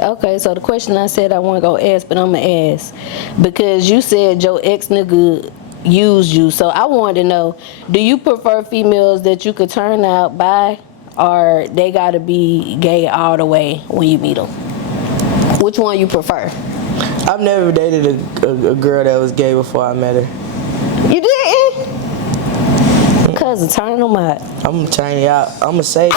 Okay, so the question I said I wasn't gonna ask, but I'm gonna ask because you said your ex nigga used you. So I wanted to know: do you prefer females that you could turn out by, or they gotta be gay all the way when you meet them? Which one you prefer? I've never dated a girl that was gay before I met her. You didn't? Cuz turn them out. I'm gonna turn you out. I'm gonna say.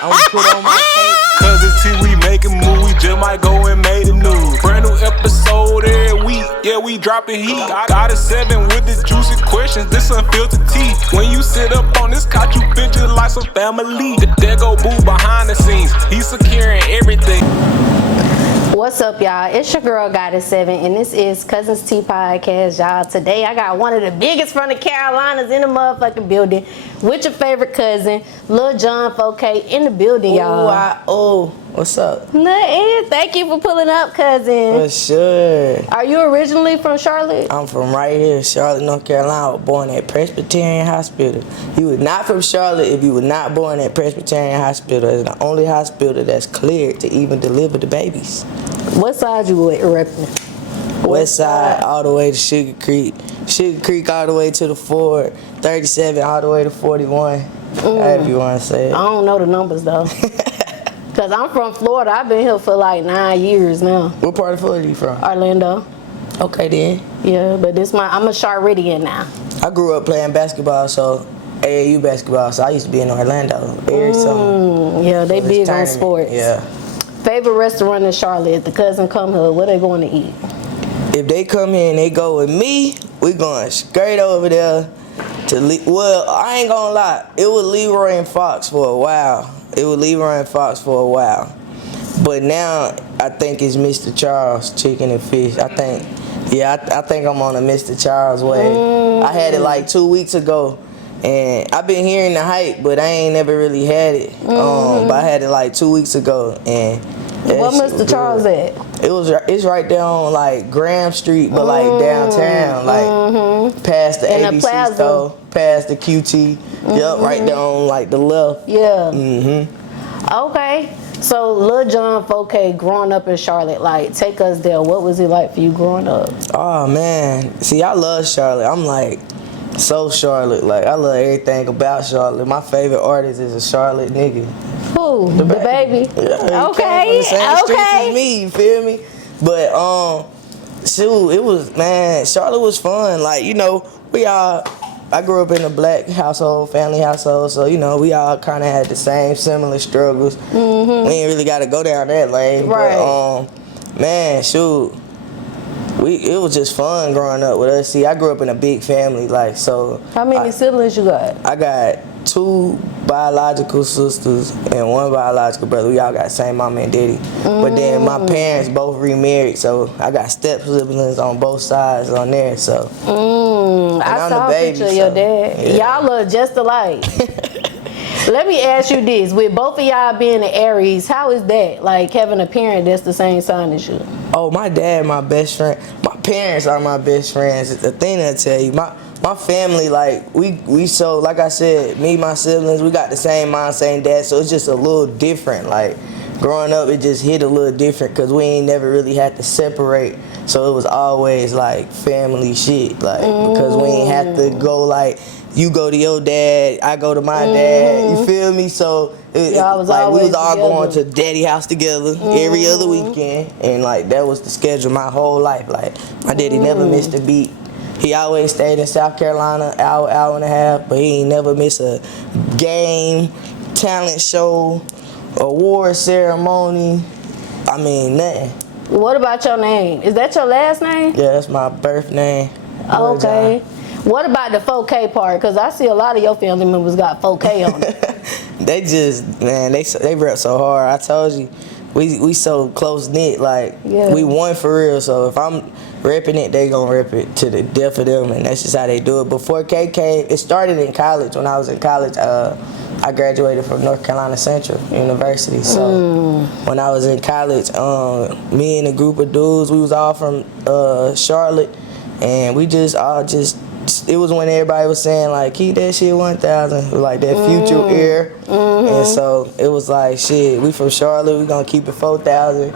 I'm gonna put on my tape. Cuz it's T, we making moves, we just might go and make the news. Brand new episode every week, yeah, we dropping heat. Got a 7 with the juicy questions, this unfiltered tea. When you sit up on this couch, you feel just like some family. There go Boo behind the scenes, he's securing everything. What's up, y'all? It's your girl Goddess7, and this is Cuzns Tea Podcast, y'all. Today I got one of the biggest from the Carolinas in the motherfucking building with your favorite cousin, Little John4K, in the building, y'all. What's up? Nothing. Thank you for pulling up, cousin. For sure. Are you originally from Charlotte? I'm from right here, Charlotte, North Carolina. I was born at Presbyterian Hospital. You were not from Charlotte if you were not born at Presbyterian Hospital. It's the only hospital that's cleared to even deliver the babies. What side you repping? West side all the way to Sugar Creek. Sugar Creek all the way to the Ford. 37 all the way to 41. However you want to say it. I don't know the numbers, though. Because I'm from Florida. I've been here for like 9 years now. What part of Florida you from? Orlando. Okay, then. Yeah, but I'm a Charlottean now. I grew up playing basketball, so AAU basketball, so I used to be in Orlando every summer. Yeah, they big on sports. Yeah. Favorite restaurant in Charlotte? If the cousin come here, what they going to eat? If they come here and they go with me, we going straight over there to well, I ain't gonna lie, it was Leroy and Fox for a while. But now I think it's Mr. Charles Chicken and Fish. I think I'm on a Mr. Charles way. I had it like 2 weeks ago, and I've been hearing the hype, but I ain't never really had it. But I had it like 2 weeks ago, and what Mr. Charles at? It's right there on like Graham Street, but like downtown, like past the ABC store, past the QT. Yep, right there on like the left. Yeah. Okay. So Little John4K growing up in Charlotte, like take us there. What was it like for you growing up? Oh man, see, I love Charlotte. I'm like so Charlotte. Like I love everything about Charlotte. My favorite artist is a Charlotte nigga. Who? The baby. Yeah, okay. He came from the same streets as me. You feel me? But shoot, it was, man. Charlotte was fun. Like, you know, I grew up in a black household, family household, so, you know, we all kind of had the same similar struggles. We ain't really got to go down that lane. Right. But, man, shoot, it was just fun growing up with us. See, I grew up in a big family, like, so. How many siblings you got? I got 2 biological sisters and 1 biological brother. We all got the same mama and daddy. But then my parents both remarried, so I got step siblings on both sides on there, so. I saw a picture of your dad. Yeah. Y'all look just alike. Let me ask you this. With both of y'all being the Aries, how is that? Like having a parent that's the same sign as you? Oh, my dad, my best friend. My parents are my best friends. The thing I tell you, my family, like, we so, like I said, me, my siblings, we got the same mom, same dad, so it's just a little different. Like, growing up, it just hit a little different because we ain't never really had to separate. So it was always, like, family shit, like, because we ain't have to go, like, you go to your dad, I go to my dad, you feel me? So, we was all going to daddy house together every other weekend, and, like, that was the schedule my whole life. Like, my daddy never missed a beat. He always stayed in South Carolina, hour and a half, but he ain't never missed a game, talent show, award ceremony. I mean, nothing. What about your name? Is that your last name? Yeah, that's my birth name. Okay. What about the 4K part? Because I see a lot of your family members got 4K on it. They just, man, they rep so hard. I told you, we so close knit. Like, we one for real. So if I'm repping it, they gonna rep it to the death of them, and that's just how they do it. But 4K came, it started in college. When I was in college, I graduated from North Carolina Central University. So when I was in college, me and a group of dudes, we was all from Charlotte, and we just all it was when everybody was saying like keep that shit 1,000, like that future air, and so it was like shit. We from Charlotte, we gonna keep it 4,000.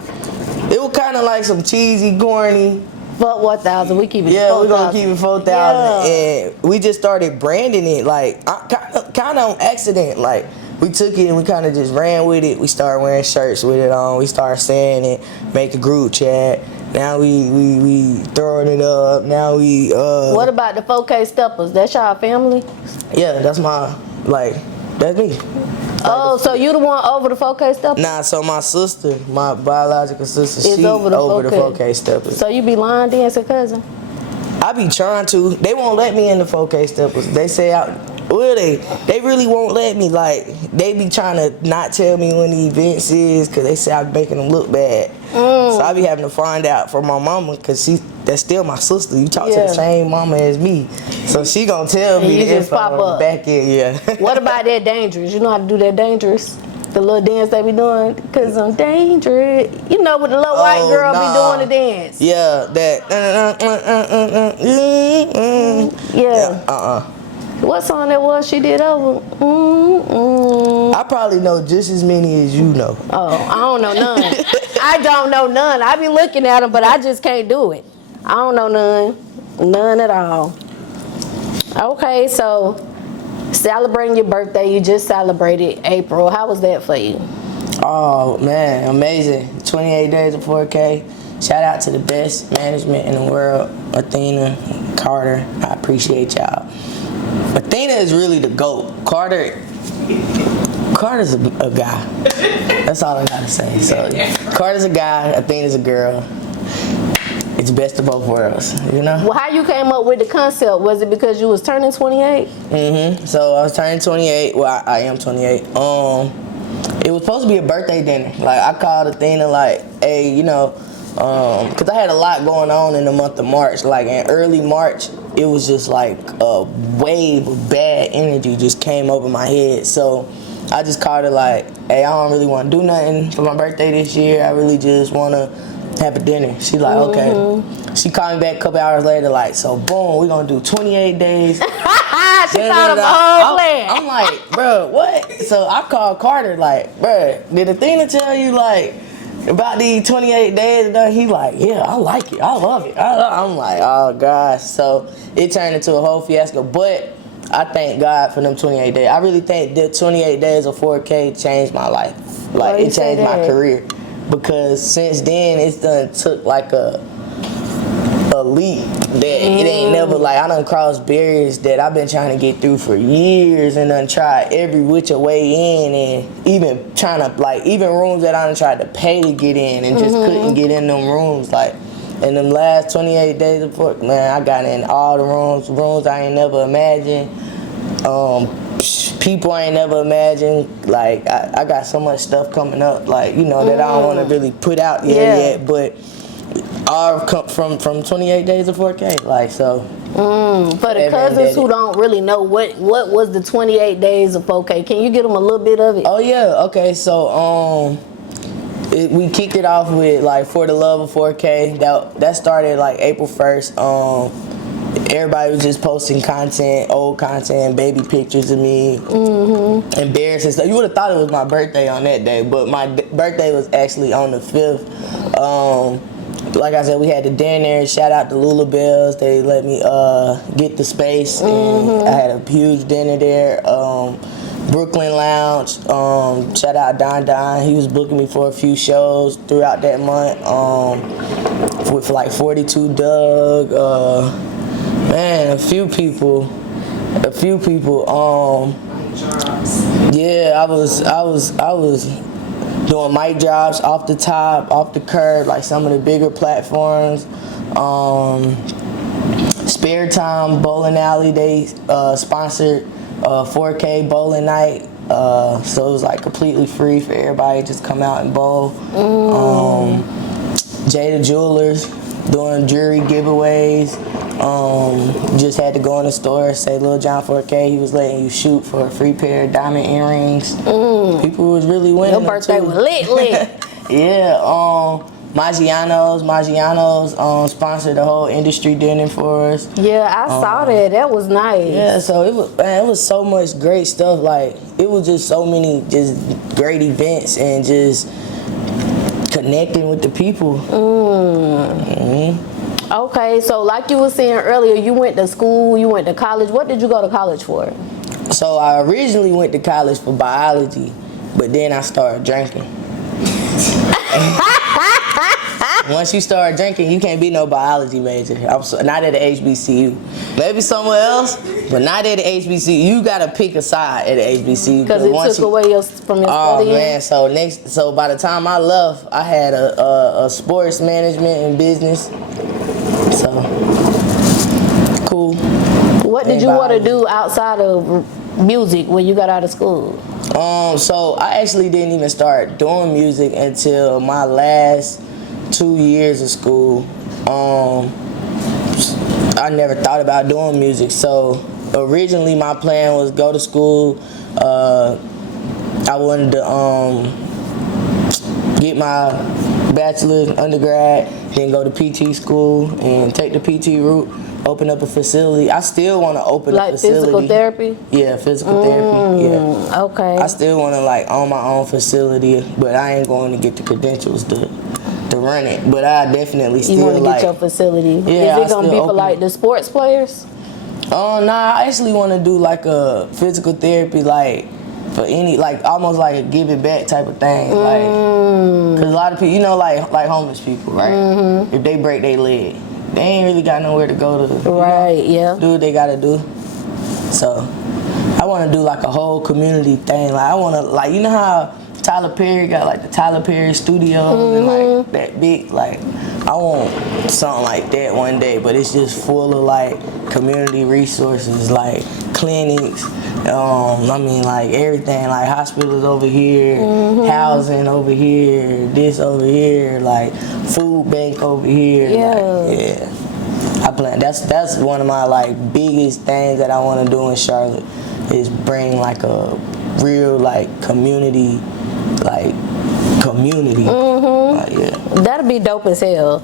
It was kind of like some cheesy, corny. Fuck 1,000. We keep it. Yeah, 4,000. we gonna keep it 4,000, and we just started branding it like kind of on accident. Like we took it and we kind of just ran with it. We started wearing shirts with it on. We started saying it, make a group chat. Now we throwing it up. Now we. What about the 4K steppers? That's y'all family? Yeah, that's that's me. Oh, so you the one over the 4K steppers? Nah, so my sister, my biological sister, It's she over the 4K steppers. So you be line dancing, cousin? I be trying to. They won't let me in the 4K steppers. They say they really won't let me. Like they be trying to not tell me when the events is because they say I'm making them look bad. So I be having to find out from my mama because that's still my sister. You talk to the same mama as me, so she gonna tell me you the just info pop on the up. back end. Yeah. What about that dangerous? You know how to do that dangerous? The little dance they be doing? Cause I'm dangerous. You know, with the little white girl be doing the dance. Yeah, that. Yeah. What song that was she did over? I probably know just as many as you know. Oh, I don't know none. I don't know none. I be looking at them, but I just can't do it. I don't know none. None at all. Okay, so celebrating your birthday, you just celebrated April. How was that for you? Oh, man, amazing. 28 days of 4K. Shout out to the best management in the world, Athena, Carter. I appreciate y'all. Athena is really the GOAT. Carter's a guy. That's all I gotta say. So Carter's a guy, Athena's a girl. It's best of both worlds, you know? Well, how you came up with the concept? Was it because you was turning 28? So I was turning 28. Well, I am 28. It was supposed to be a birthday dinner. Like I called Athena like, hey, you know, cause I had a lot going on in the month of March. Like in early March, it was just like a wave of bad energy just came over my head. So I just called her like, hey, I don't really want to do nothing for my birthday this year. I really just want to have a dinner. She like, okay. She called me back a couple hours later like, so boom, we're going to do 28 days. She thought of a whole plan. I'm like, bro, what? So I called Carter like, bro, did Athena tell you like about these 28 days? He like, yeah, I like it. I love it. I'm like, oh gosh. So it turned into a whole fiasco. But I thank God for them 28 days. I really think the 28 days of 4K changed my life. Like it changed my career. Because since then it's done took like a leap that it ain't never like I done crossed barriers that I've been trying to get through for years and done tried every which way in and even trying to like even rooms that I done tried to pay to get in and just couldn't get in them rooms. Like in them last 28 days of work, man, I got in all the rooms I ain't never imagined. People I ain't never imagined. Like I got so much stuff coming up, like you know that I don't want to really put out yet, but all come from 28 days of 4K. Like so. For the cousins who don't really know what was the 28 days of 4K, can you give them a little bit of it? Oh yeah, okay. So we kicked it off with like For the Love of 4K. That started like April 1st. Everybody was just posting content, old content, baby pictures of me, embarrassing stuff. You would have thought it was my birthday on that day, but my birthday was actually on the 5th. Like I said, we had the dinner. Shout out to Lula Bells. They let me get the space, and I had a huge dinner there. Brooklyn Lounge. Shout out Don. He was booking me for a few shows throughout that month. With like 42 Doug. Man, a few people. Yeah, I was doing mic drops off the top, off the curb, like some of the bigger platforms. Spare Time Bowling Alley, they sponsored 4K bowling night. So it was like completely free for everybody, just come out and bowl. Jada Jewelers doing jewelry giveaways. Just had to go in the store, say Little John4K, he was letting you shoot for a free pair of diamond earrings. People was really winning. Your birthday was lit. Yeah, Maggiano's sponsored the whole industry dinner for us. Yeah, I saw that. That was nice. Yeah, so it was so much great stuff. Like, it was just so many just great events and just connecting with the people. Okay, so like you were saying earlier, you went to school, you went to college. What did you go to college for? So I originally went to college for biology, but then I started drinking. Once you start drinking, you can't be no biology major. Not at the HBCU. Maybe somewhere else, but not at the HBCU. You gotta pick a side at the HBCU. Because it took away from your studying? Oh man, so by the time I left, I had a sports management and business. So, cool. What did you want to do outside of music when you got out of school? So I actually didn't even start doing music until my last 2 years of school. I never thought about doing music. So originally my plan was go to school. I wanted to get my bachelor's undergrad, then go to PT school and take the PT route, open up a facility. I still want to open a facility. Like physical therapy? Yeah, physical therapy, yeah. Okay. I still want to like own my own facility, but I ain't going to get the credentials to run it. But I definitely still you want to like, get your facility? Yeah, Is it going to be for like the sports players? Nah, I actually want to do like a physical therapy, like for any, like almost like a give it back type of thing. Like, cause a lot of people, you know, like homeless people, right? If they break their leg, they ain't really got nowhere to go to. Right, yeah. Do what they gotta do. So, I want to do like a whole community thing. Like, I want to, like, you know how Tyler Perry got like the Tyler Perry Studios and like that big, like, I want something like that one day, but it's just full of like community resources, like clinics, I mean like everything, like hospitals over here, housing over here, this over here, like food bank over here. Yeah. Like, yeah. I plan, that's one of my like biggest things that I want to do in Charlotte is bring like a real like community. Like, yeah. That'd be dope as hell.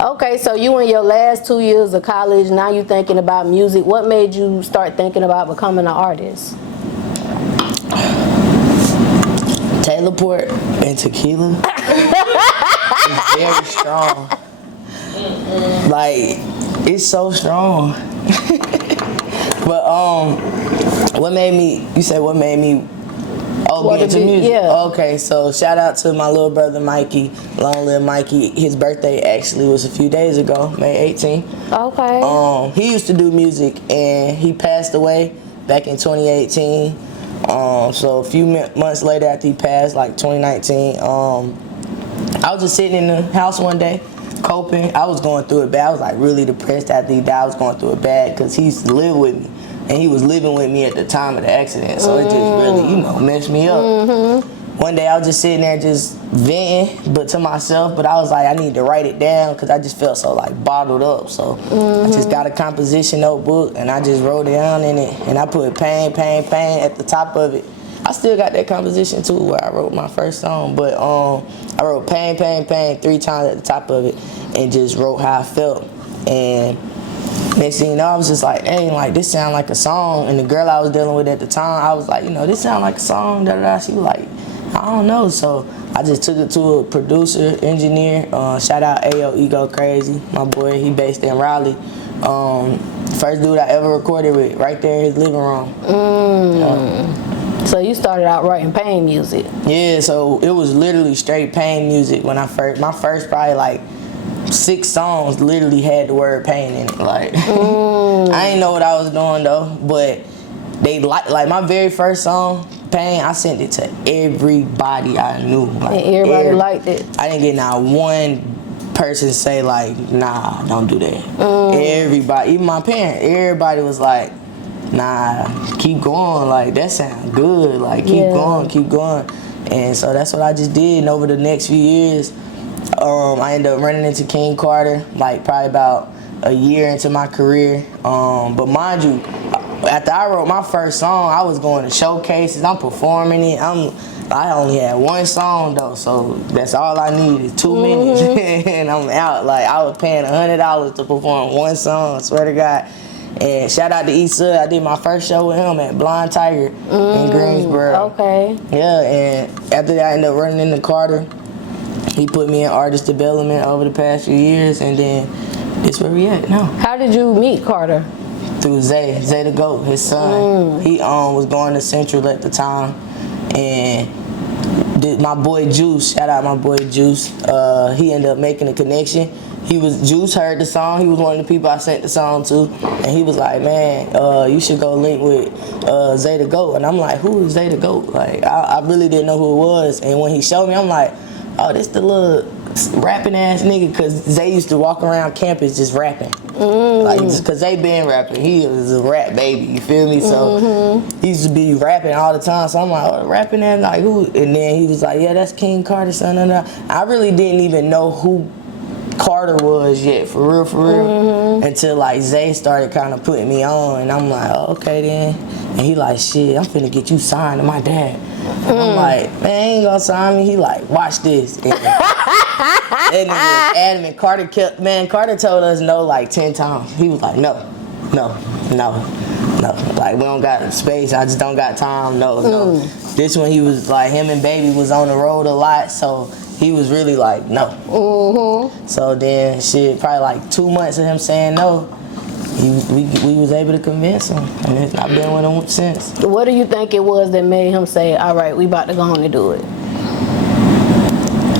Okay, so you in your last 2 years of college, now you thinking about music. What made you start thinking about becoming an artist? Taylor Port and tequila is very strong. Like, it's so strong. But what made me get into music? Yeah. Okay, so shout out to my little brother Mikey, long live Mikey. His birthday actually was a few days ago, May 18th. Okay. He used to do music and he passed away back in 2018. So a few months later after he passed, like 2019, I was just sitting in the house one day, coping. I was going through it bad. I was like really depressed after he died. I was going through it bad because he used to live with me. And he was living with me at the time of the accident. So it just really, messed me up. One day I was just sitting there just venting, but to myself, but I was like, I need to write it down because I just felt so like bottled up. So I just got a composition notebook and I just wrote it down in it. And I put pain, pain, pain at the top of it. I still got that composition too where I wrote my first song, but I wrote pain, pain, pain 3 times at the top of it and just wrote how I felt. And next thing you know, I was just like, hey, like this sound like a song. And the girl I was dealing with at the time, I was like, this sound like a song, da-da-da. She was like, I don't know. So I just took it to a producer, engineer. Shout out Ayo Ego Crazy, my boy. He based in Raleigh. First dude I ever recorded with, right there in his living room. So you started out writing pain music. Yeah, so it was literally straight pain music when my first probably like 6 songs literally had the word pain in it. Like, I didn't know what I was doing though, but they like my very first song, Pain, I sent it to everybody I knew. Like, and everybody liked it. I didn't get not one person say like, nah, don't do that. Everybody, even my parents, everybody was like, nah, keep going, like that sounds good, like keep going. And so that's what I just did. And over the next few years, I ended up running into King Carter, like probably about a year into my career. But mind you, after I wrote my first song, I was going to showcases, I'm performing it, I'm I only had one song though, so that's all I needed, 2 minutes, and I'm out. Like, I was paying $100 to perform one song, swear to God. And shout out to East Hood, I did my first show with him at Blind Tiger in Greensboro. Okay. Yeah, and after that I ended up running into Carter. He put me in artist development over the past few years, and then this where we at now. How did you meet Carter? Through Zay the GOAT, his son. He was going to Central at the time, and my boy Juice, shout out my boy Juice, he ended up making a connection. Juice heard the song, he was one of the people I sent the song to, and he was like, man, you should go link with Zay the GOAT. And I'm like, who is Zay the GOAT? Like, I really didn't know who it was, and when he showed me, I'm like, oh, this the little rapping ass nigga, cause Zay used to walk around campus just rapping. Like, just cause Zay been rapping, he was a rap baby, you feel me? So he used to be rapping all the time. So I'm like, oh, rapping ass, like who? And then he was like, yeah, that's King Carter's son. I really didn't even know who Carter was yet, for real, until like Zay started kind of putting me on, and I'm like, oh, okay then. And he like, shit, I'm finna get you signed to my dad. And I'm like, man, he ain't gonna sign me. He like, watch this. And that nigga was adamant. Carter told us no like 10 times. He was like, no. Like, we don't got space. I just don't got time. No. This one, he was like, him and Baby was on the road a lot, so he was really like, no. So then, shit, probably like 2 months of him saying no, we was able to convince him, and I've been with him since. What do you think it was that made him say, all right, we about to go on and do it?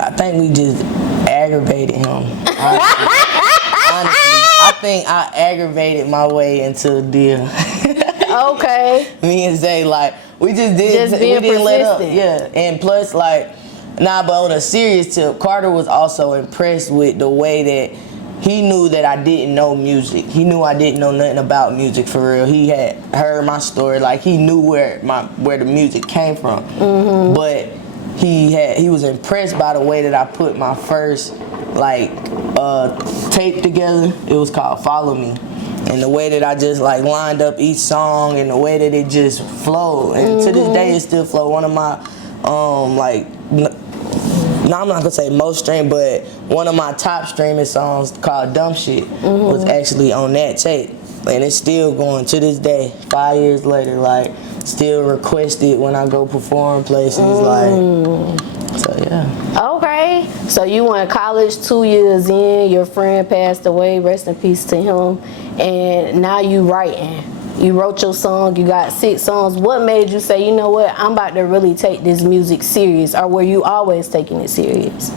I think we just aggravated him. Honestly, I think I aggravated my way into a deal. Okay. Me and Zay, like, we just Just being didn't let up. persistent. Yeah, and plus, like, but on a serious tip, Carter was also impressed with the way that he knew that I didn't know music. He knew I didn't know nothing about music for real. He had heard my story, like he knew where the music came from. But he was impressed by the way that I put my first tape together. It was called Follow Me. And the way that I just like lined up each song and the way that it just flowed. And to this day it still flow. One of my I'm not gonna say most streamed, but one of my top streaming songs called Dumb Shit was actually on that tape. And it's still going to this day, 5 years later, like still requested when I go perform places, like, so yeah. Okay, so you went to college 2 years in, your friend passed away, rest in peace to him, and now you writing. You wrote your song, you got 6 songs. What made you say, you know what, I'm about to really take this music serious, or were you always taking it serious?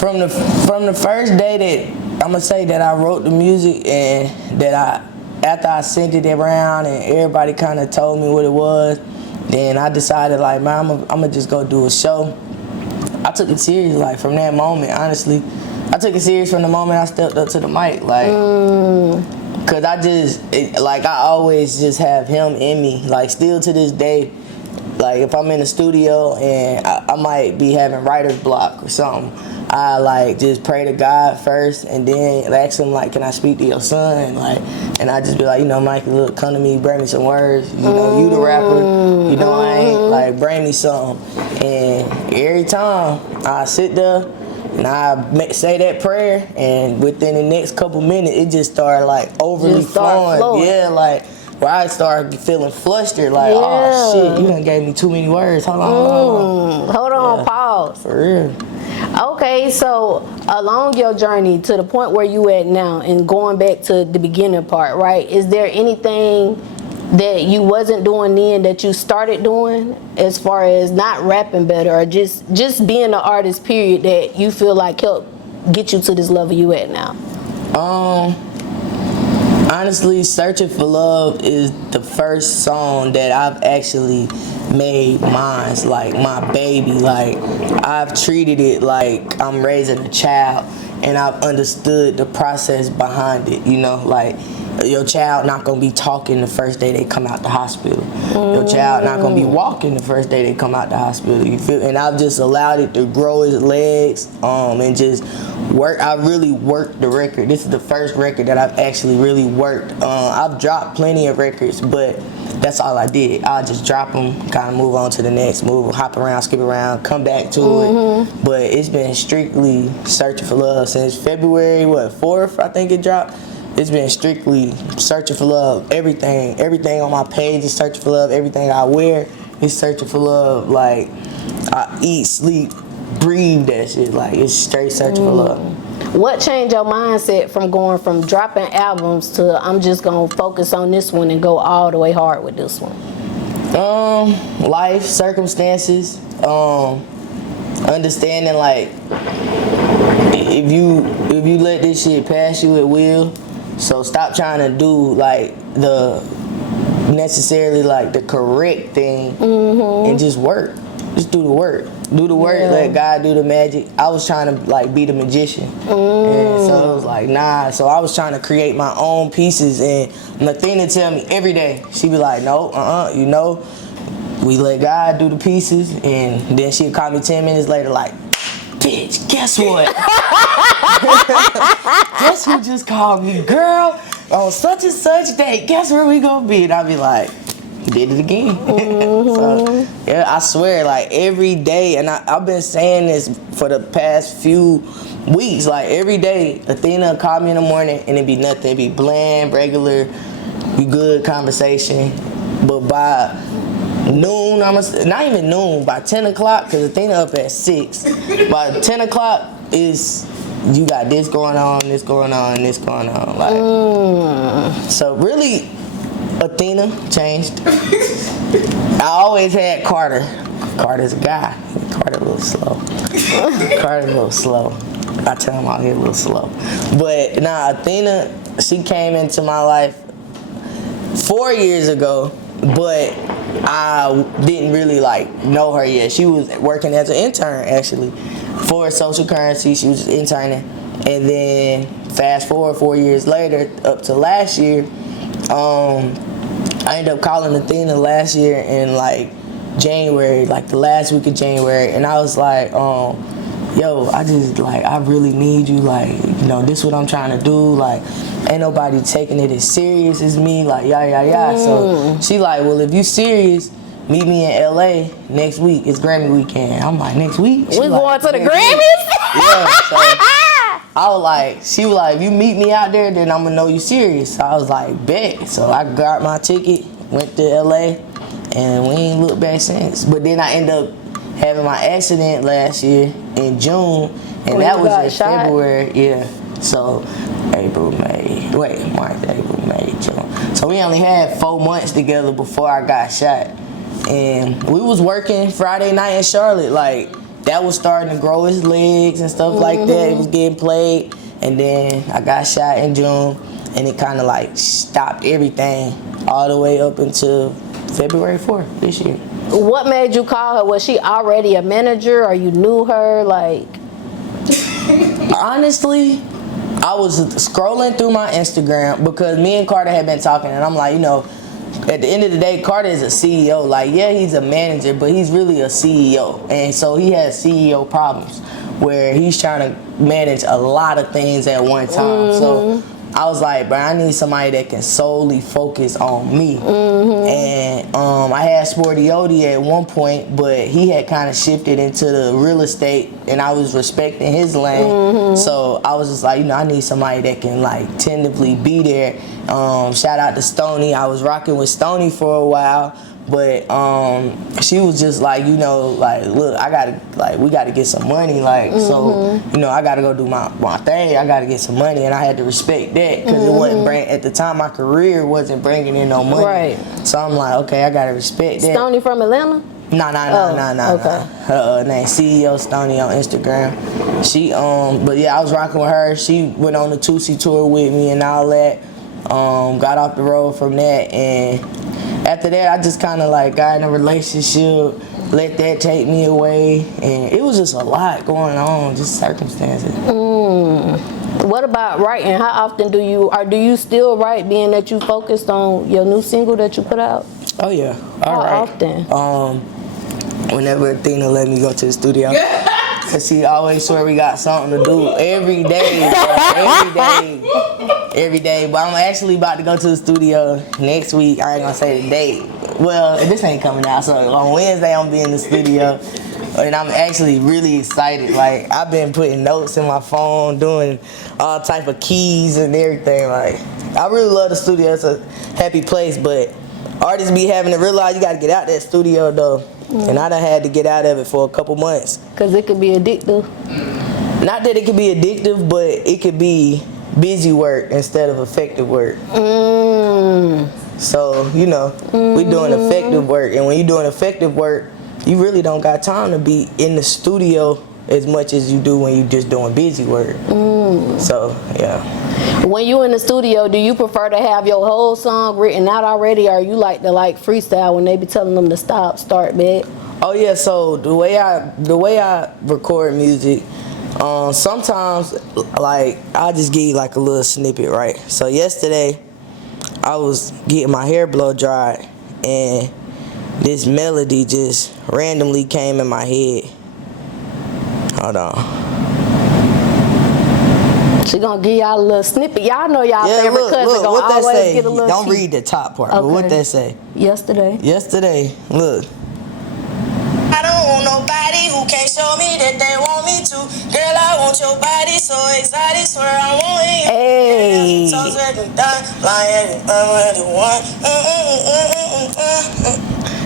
From the first day that, I'm gonna say that I wrote the music, and that after I sent it around and everybody kind of told me what it was, then I decided like, man, I'm gonna just go do a show. I took it serious, like from that moment, honestly. I took it serious from the moment I stepped up to the mic, like, cause I always just have him in me, like still to this day. Like if I'm in the studio and I might be having writer's block or something, I like just pray to God first and then ask him like, can I speak to your son? Like, and I just be like, you know, Mikey, look, come to me, bring me some words. You know, you the rapper. You know, I ain't like, bring me something. And every time I sit there and I say that prayer, and within the next couple minutes, it just started like overly flowing. Yeah, like. Where I started feeling flustered, like, oh shit, you done gave me too many words. Hold on. Pause. For real. Okay, so along your journey to the point where you at now, and going back to the beginning part, right? Is there anything that you wasn't doing then that you started doing, as far as not rapping better, or just being an artist, period, that you feel like helped get you to this level you at now? Honestly, Searching for Love is the first song that I've actually made mine, like my baby. Like, I've treated it like I'm raising a child, and I've understood the process behind it, you know? Like, Your child not gonna be talking the first day they come out the hospital. Your child not gonna be walking the first day they come out the hospital. You feel? And I've just allowed it to grow his legs, and just work. I really worked the record. This is the first record that I've actually really worked. I've dropped plenty of records, but that's all I did. I just drop them, kind of move on to the next, move, hop around, skip around, come back to it. But it's been strictly Searching for Love since February 4th, I think it dropped. It's been strictly Searching for Love. Everything on my page is Searching for Love. Everything I wear is Searching for Love. Like, I eat, sleep, breathe that shit. Like, it's straight Searching for Love. What changed your mindset from going from dropping albums to I'm just gonna focus on this one and go all the way hard with this one? Life, circumstances, understanding like if you let this shit pass you, it will. So stop trying to do like the correct thing and just work. Just do the work. Do the work, let God do the magic. I was trying to like be the magician. And so it was like, nah. So I was trying to create my own pieces, and Nathina tell me every day, she be like, no, you know, we let God do the pieces. And then she'd call me 10 minutes later like, bitch, guess what? Guess who just called me? Girl, on such and such date, guess where we gonna be? And I'd be like, did it again. So, yeah, I swear, like every day, and I've been saying this for the past few weeks, like every day, Athena call me in the morning and it'd be nothing. It'd be bland, regular, be good conversation. But by noon, not even noon, by 10 o'clock, because Athena up at 6. By 10 o'clock is, you got this going on, this going on, and this going on. Like, so really, Athena changed. I always had Carter. Carter's a guy. Carter a little slow. Carter a little slow. I tell him out here a little slow. But nah, Athena, she came into my life 4 years ago, but I didn't really like know her yet. She was working as an intern actually for Social Currency. She was interning, and then fast forward 4 years later, up to last year. I ended up calling Athena last year in like January, like the last week of January, and I was like, yo, I really need you, like, you know, this is what I'm trying to do, like, ain't nobody taking it as serious as me, like, yeah. So she like, well, if you serious, meet me in LA next week. It's Grammy weekend. I'm like, next week? We going to the Grammys? Yeah, so I was like, she was like, if you meet me out there, then I'm gonna know you serious. So I was like, bet. So I got my ticket, went to LA, and we ain't looked back since. But then I ended up having my accident last year in June, and that was in February. Yeah. So March, April, May, June. So we only had 4 months together before I got shot. And we was working Friday night in Charlotte, like, that was starting to grow his legs and stuff like that. It was getting played. And then I got shot in June, and it kind of like stopped everything all the way up until February 4th this year. What made you call her? Was she already a manager, or you knew her? Like, honestly, I was scrolling through my Instagram because me and Carter had been talking, and I'm like, you know, at the end of the day, Carter is a CEO. Like, yeah, he's a manager, but he's really a CEO. And so he has CEO problems where he's trying to manage a lot of things at one time. So I was like, bro, I need somebody that can solely focus on me. And I had Sporty Odie at one point, but he had kind of shifted into the real estate, and I was respecting his lane. So I was just like, you know, I need somebody that can like tentatively be there. Shout out to Stoney. I was rocking with Stoney for a while, but she was just like, you know, like, look, we gotta get some money, like, so, you know, I gotta go do my thing. I gotta get some money, and I had to respect that because it wasn't at the time my career wasn't bringing in no money. Right. So I'm like, okay, I gotta respect that. Stoney from Atlanta? Nah. Okay. Her name CEO Stoney on Instagram. She but yeah, I was rocking with her. She went on the Tootsie tour with me and all that. Got off the road from that, and after that, I just kind of like got in a relationship, let that take me away, and it was just a lot going on, just circumstances. What about writing? How often do you still write, being that you focused on your new single that you put out? Oh yeah. How All right. often? Whenever Athena let me go to the studio. Cause she always swear we got something to do every day, every day. But I'm actually about to go to the studio next week. I ain't gonna say the date. Well, this ain't coming out, so on Wednesday I'm be in the studio. And I'm actually really excited. Like, I've been putting notes in my phone, doing all type of keys and everything. Like, I really love the studio. It's a happy place, but artists be having to realize you gotta get out that studio though. And I done had to get out of it for a couple months. Cause it could be addictive. Not that it could be addictive, but it could be busy work instead of effective work. So, you know, we doing effective work. And when you're doing effective work, you really don't got time to be in the studio as much as you do when you just doing busy work. So, yeah. When you in the studio, do you prefer to have your whole song written out already, or you like to freestyle when they be telling them to stop, start back? Oh yeah, so the way I record music, sometimes like I just give you like a little snippet, right? So yesterday I was getting my hair blow dried and this melody just randomly came in my head. Hold on. She gonna give y'all a little snippet. Y'all know y'all favorite cousin look, gonna what that always say? get a little Don't tea. read the top part, but Okay. what that say? Yesterday. Yesterday, look. I don't want nobody who can't show me that they want me to. Girl, I want your body so exotic, swear I want it. Hey. So second time, lying, I'm the one.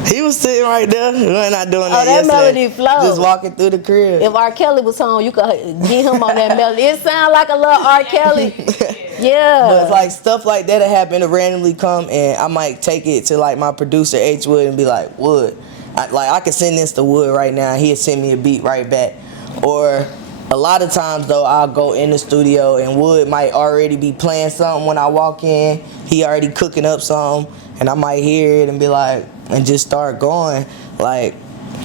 He was sitting right there. We were not doing that that yesterday. melody flow. Just walking through the crib. If R. Kelly was home, you could get him on that melody. It sound like a little R. Kelly. Yeah. But it's like stuff like that happen to randomly come, and I might take it to like my producer H Wood and be like, Wood, I can send this to Wood right now. He'll send me a beat right back. Or a lot of times though, I'll go in the studio and Wood might already be playing something when I walk in. He already cooking up something, and I might hear it and be like, and just start going. Like,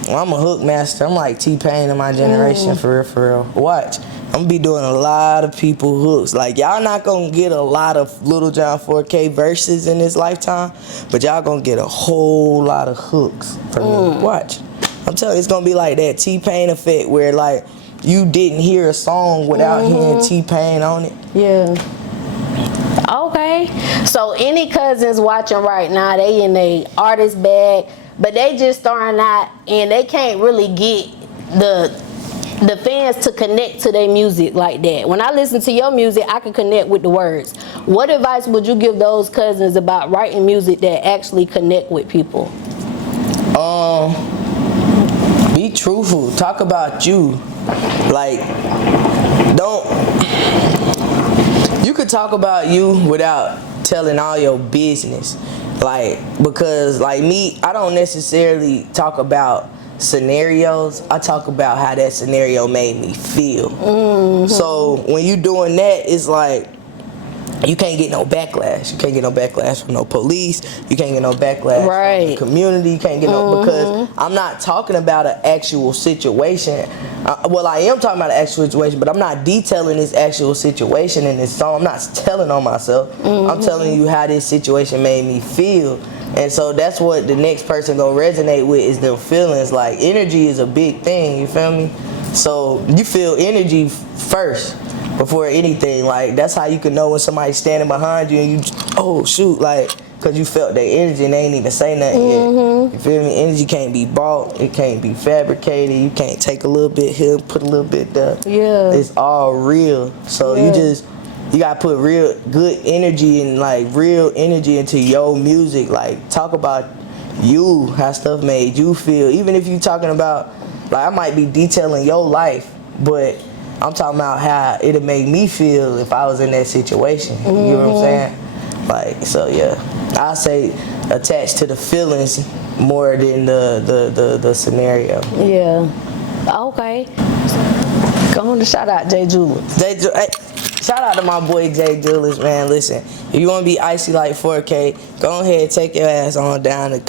I'm a hook master. I'm like T-Pain in my generation, for real. Watch. I'm gonna be doing a lot of people hooks. Like, y'all not gonna get a lot of Little John4K verses in this lifetime, but y'all gonna get a whole lot of hooks from me. Watch. I'm telling you, it's gonna be like that T-Pain effect where like you didn't hear a song without hearing T-Pain on it. Yeah. Okay. So any cousins watching right now, they in a artist bag, but they just starting out and they can't really get the fans to connect to their music like that. When I listen to your music, I can connect with the words. What advice would you give those cousins about writing music that actually connect with people? Be truthful. Talk about you. Like, you could talk about you without telling all your business. Like, because like me, I don't necessarily talk about scenarios. I talk about how that scenario made me feel. So when you doing that, it's like you can't get no backlash. You can't get no backlash from no police. You can't get no backlash from the community. You can't get no, because I'm not talking about an actual situation. Well, I am talking about an actual situation, but I'm not detailing this actual situation in this song. I'm not telling on myself. I'm telling you how this situation made me feel. And so that's what the next person gonna resonate with, is their feelings. Like, energy is a big thing, you feel me? So you feel energy first before anything. Like, that's how you can know when somebody's standing behind you and you, oh shoot, like, cause you felt their energy and they ain't even say nothing yet. You feel me? Energy can't be bought, it can't be fabricated. You can't take a little bit here, put a little bit there. Yeah. It's all real. So you gotta put real good energy and like real energy into your music. Like, talk about you, how stuff made you feel. Even if you talking about, like, I might be detailing your life, but I'm talking about how it'd make me feel if I was in that situation. You know what I'm saying? Like, so yeah, I say attached to the feelings more than the scenario. Yeah. Okay. Go on to shout out J. Jewel. Hey, Shout out to my boy Jay Julius, man. Listen, if you want to be icy like 4K, go ahead and take your ass on down to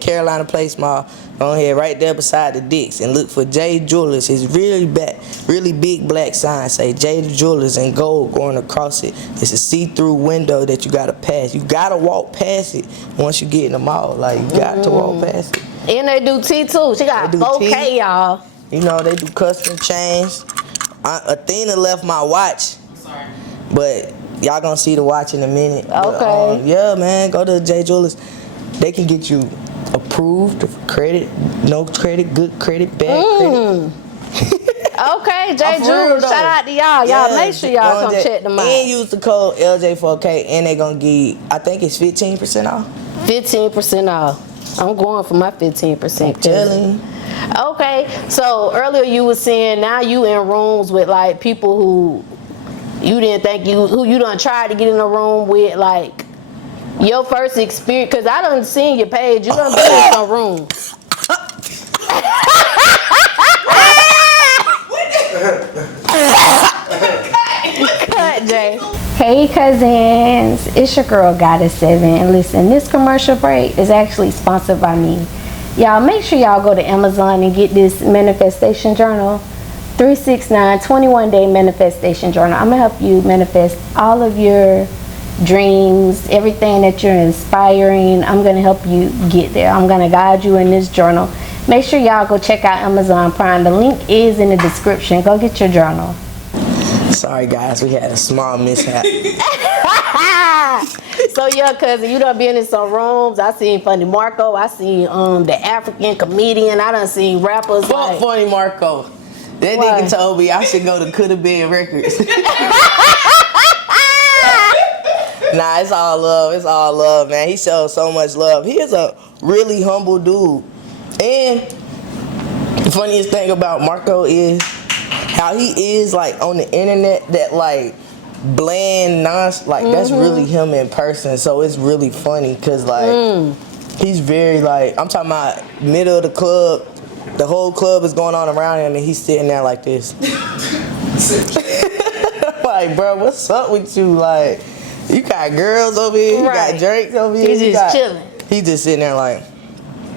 Carolina Place Mall. Go ahead right there beside the Dicks and look for Jay Julius. It's really big black sign say Jay Julius in gold going across it. It's a see-through window that you gotta pass. You gotta walk past it once you get in the mall. Like you got to walk past it. And they do T too. She got 4K, y'all. You know they do custom chains. Athena left my watch. But y'all gonna see the watch in a minute. Okay. But, yeah, man, go to J Jewelers. They can get you approved credit, no credit, good credit, bad credit. Okay, J Jewelers. Shout out to y'all. Y'all make sure y'all come check them out. And use the code LJ4K, and they gonna give, I think it's 15% off. 15% off. I'm going for my 15%. I'm telling you. Okay, so earlier you were saying now you in rooms with like people who you didn't think who you done tried to get in a room with, like your first experience, because I done seen your page, you done been in some rooms. Cut, Jay. Hey Cuzns, it's your girl Goddess7, and listen, this commercial break is actually sponsored by me. Y'all make sure y'all go to Amazon and get this manifestation journal. 369 21-day manifestation journal. I'm gonna help you manifest all of your dreams, everything that you're inspiring. I'm gonna help you get there. I'm gonna guide you in this journal. Make sure y'all go check out Amazon Prime. The link is in the description. Go get your journal. Sorry guys, we had a small mishap. So yeah, cousin, you done been in some rooms. I seen Funny Marco. I seen the African comedian. I done seen rappers. Fuck like, Funny Marco. That What? nigga told me I should go to Coulda Been Records. Nah, it's all love. It's all love, man. He shows so much love. He is a really humble dude. And the funniest thing about Marco is how he is like on the internet, that like bland nonsense, like that's really him in person. So it's really funny because like he's very like, I'm talking about middle of the club. The whole club is going on around him and he's sitting there like this. Like, bro, what's up with you? Like, you got girls over here, you got drinks over here. He's just chilling. He's just sitting there like,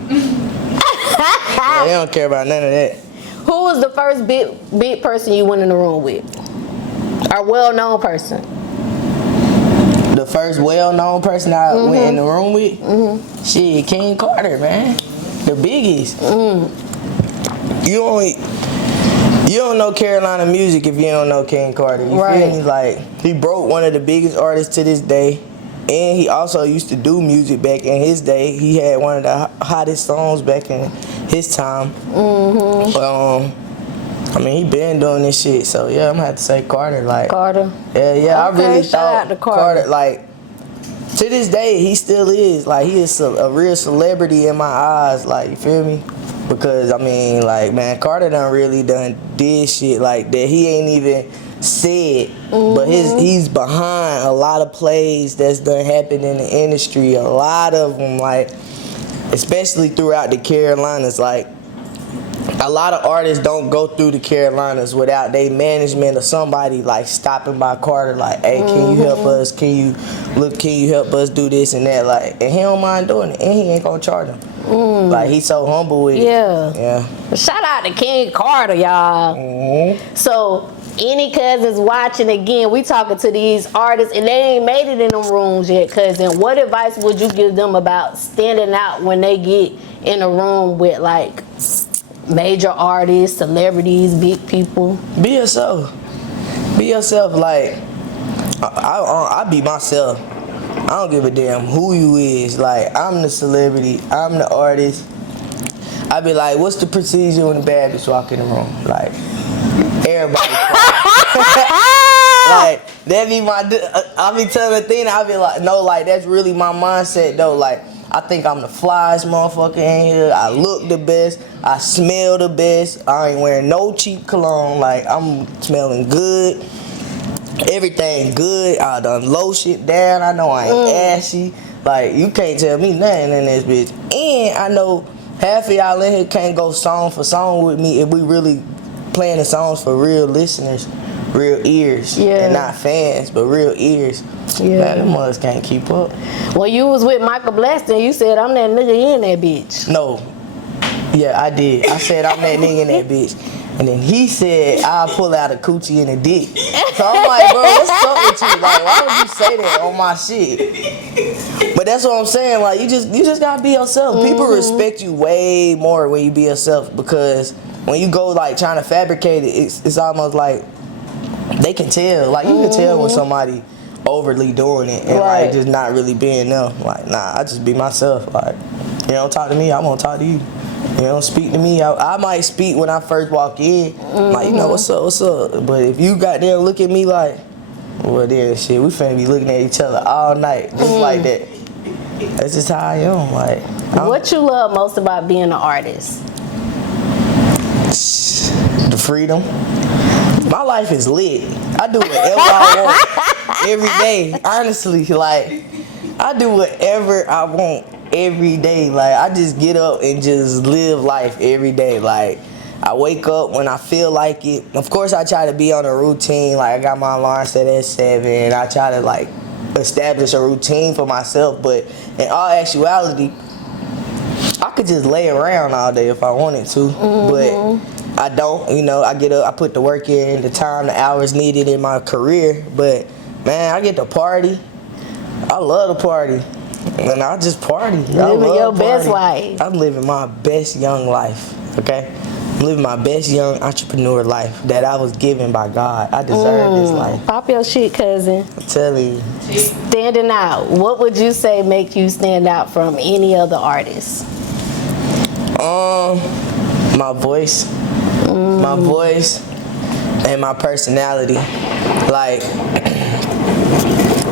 yeah, they don't care about none of that. Who was the first big person you went in the room with? Or well-known person? The first well-known person I went in the room with? Shit, King Carter, man. The biggest. You don't know Carolina music if you don't know King Carter. You feel me? Like, he broke one of the biggest artists to this day. And he also used to do music back in his day. He had one of the hottest songs back in his time. I mean, he been doing this shit. So, yeah, I'm gonna have to say Carter. Like, Carter? Yeah, I really shout out thought to Carter. like, to this day, he still is. Like, he is a real celebrity in my eyes. Like, you feel me? Because, I mean, like, man, Carter done did shit like that. He ain't even said, but he's behind a lot of plays that's done happened in the industry. A lot of them, like, especially throughout the Carolinas, like, a lot of artists don't go through the Carolinas without their management or somebody like stopping by Carter, like, hey, can you help us? Can you help us do this and that? Like, and he don't mind doing it, and he ain't gonna charge him. Like, he's so humble with it. Yeah. Shout out to King Carter, y'all. So, any cousins watching, again, we talking to these artists and they ain't made it in them rooms yet, cousin. What advice would you give them about standing out when they get in a room with like major artists, celebrities, big people? Be yourself. Be yourself. Like, I be myself. I don't give a damn who you is. Like, I'm the celebrity. I'm the artist. I be like, what's the procedure when the bad bitch walk in the room? Like, everybody like, that be my, I be telling Athena, I be like, no, like, that's really my mindset, though. Like, I think I'm the flyest motherfucker in here. I look the best. I smell the best. I ain't wearing no cheap cologne. Like, I'm smelling good. Everything good. I done low shit down. I know I ain't ashy. Like, you can't tell me nothing in this bitch. And I know half of y'all in here can't go song for song with me if we really playing the songs for real listeners. real ears. Yeah. And not fans, but real ears. Yeah. Man, them mothers can't keep up. When you was with Michael Blaston, you said, I'm that nigga in that bitch. No. Yeah, I did. I said I'm that nigga in that bitch. And then he said, I'll pull out a coochie and a dick. So I'm like, bro, what's up with you? Like, why would you say that on my shit? But that's what I'm saying. Like, you just gotta be yourself. People respect you way more when you be yourself, because when you go like trying to fabricate it, it's almost like they can tell. Like, you can tell when somebody overly doing it and like just not really being them. Like, nah, I just be myself. Like, you don't talk to me, I'm gonna talk to you. You don't speak to me. I might speak when I first walk in. Like, you know, what's up, what's up? But if you got there look at me like, well, there, shit, we finna be looking at each other all night, just like that. That's just how I am. Like, What you love most about being an artist? The freedom. My life is lit. I do whatever I want every day. Honestly, like, I do whatever I want every day. Like, I just get up and just live life every day. Like, I wake up when I feel like it. Of course, I try to be on a routine. Like, I got my alarm set at 7. I try to like establish a routine for myself. But in all actuality, I could just lay around all day if I wanted to. But I don't. You know, I get up, I put the work in, the time, the hours needed in my career. But man, I get to party. I love to party. And I just party. Living your best life. I'm living my best young life, okay? I'm living my best young entrepreneur life that I was given by God. I deserve this life. Pop your shit, cousin. I'm telling you. Standing out. What would you say make you stand out from any other artist? My voice. My voice and my personality. Like,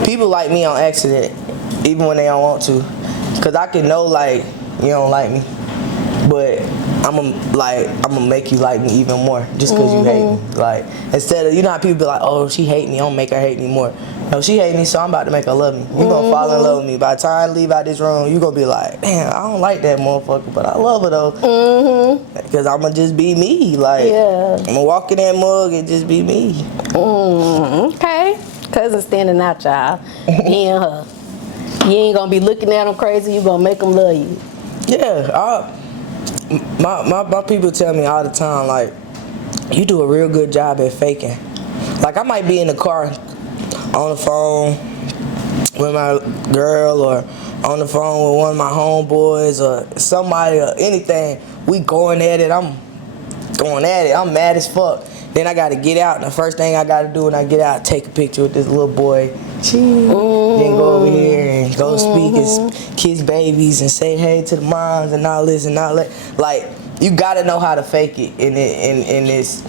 people like me on accident, even when they don't want to. Cause I can know, like, you don't like me, but I'm gonna make you like me even more just cause you hate me. Like, instead of, you know how people be like, oh, she hate me, I'm gonna make her hate me more. No, she hate me, so I'm about to make her love me. You gonna fall in love with me. By the time I leave out this room, you gonna be like, damn, I don't like that motherfucker, but I love her though. Cause I'm gonna just be me. Like, I'm gonna walk in that mug and just be me. Okay. Cousin standing out, y'all. Me and her. You ain't gonna be looking at them crazy, you gonna make them love you. Yeah, my people tell me all the time, like, you do a real good job at faking. Like, I might be in the car on the phone with my girl or on the phone with one of my homeboys or somebody or anything. We going at it, I'm going at it, I'm mad as fuck. Then I gotta get out, and the first thing I gotta do when I get out, take a picture with this little boy. Then go over here and go speak and kiss babies and say hey to the moms and all this and all that. Like, you gotta know how to fake it in this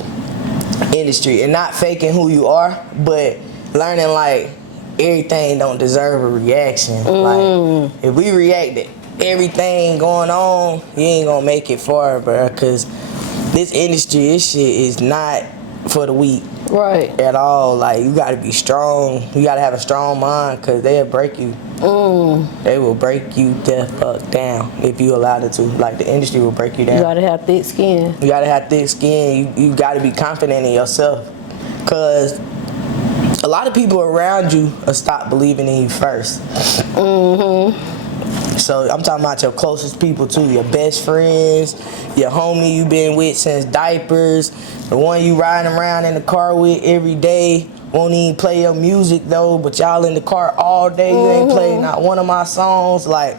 industry, and not faking who you are, but learning like everything don't deserve a reaction. Like, if we react to everything going on, you ain't gonna make it far, bro. Cause this industry, this shit is not for the weak. Right. At all. Like, you gotta be strong. You gotta have a strong mind, cause they'll break you. They will break you the fuck down if you allow it to. Like, the industry will break you down. You gotta have thick skin. You gotta have thick skin. You gotta be confident in yourself, cause a lot of people around you will stop believing in you first. So I'm talking about your closest people too, your best friends, your homie you been with since diapers, the one you riding around in the car with every day, won't even play your music though, but y'all in the car all day, you ain't playing not one of my songs. Like,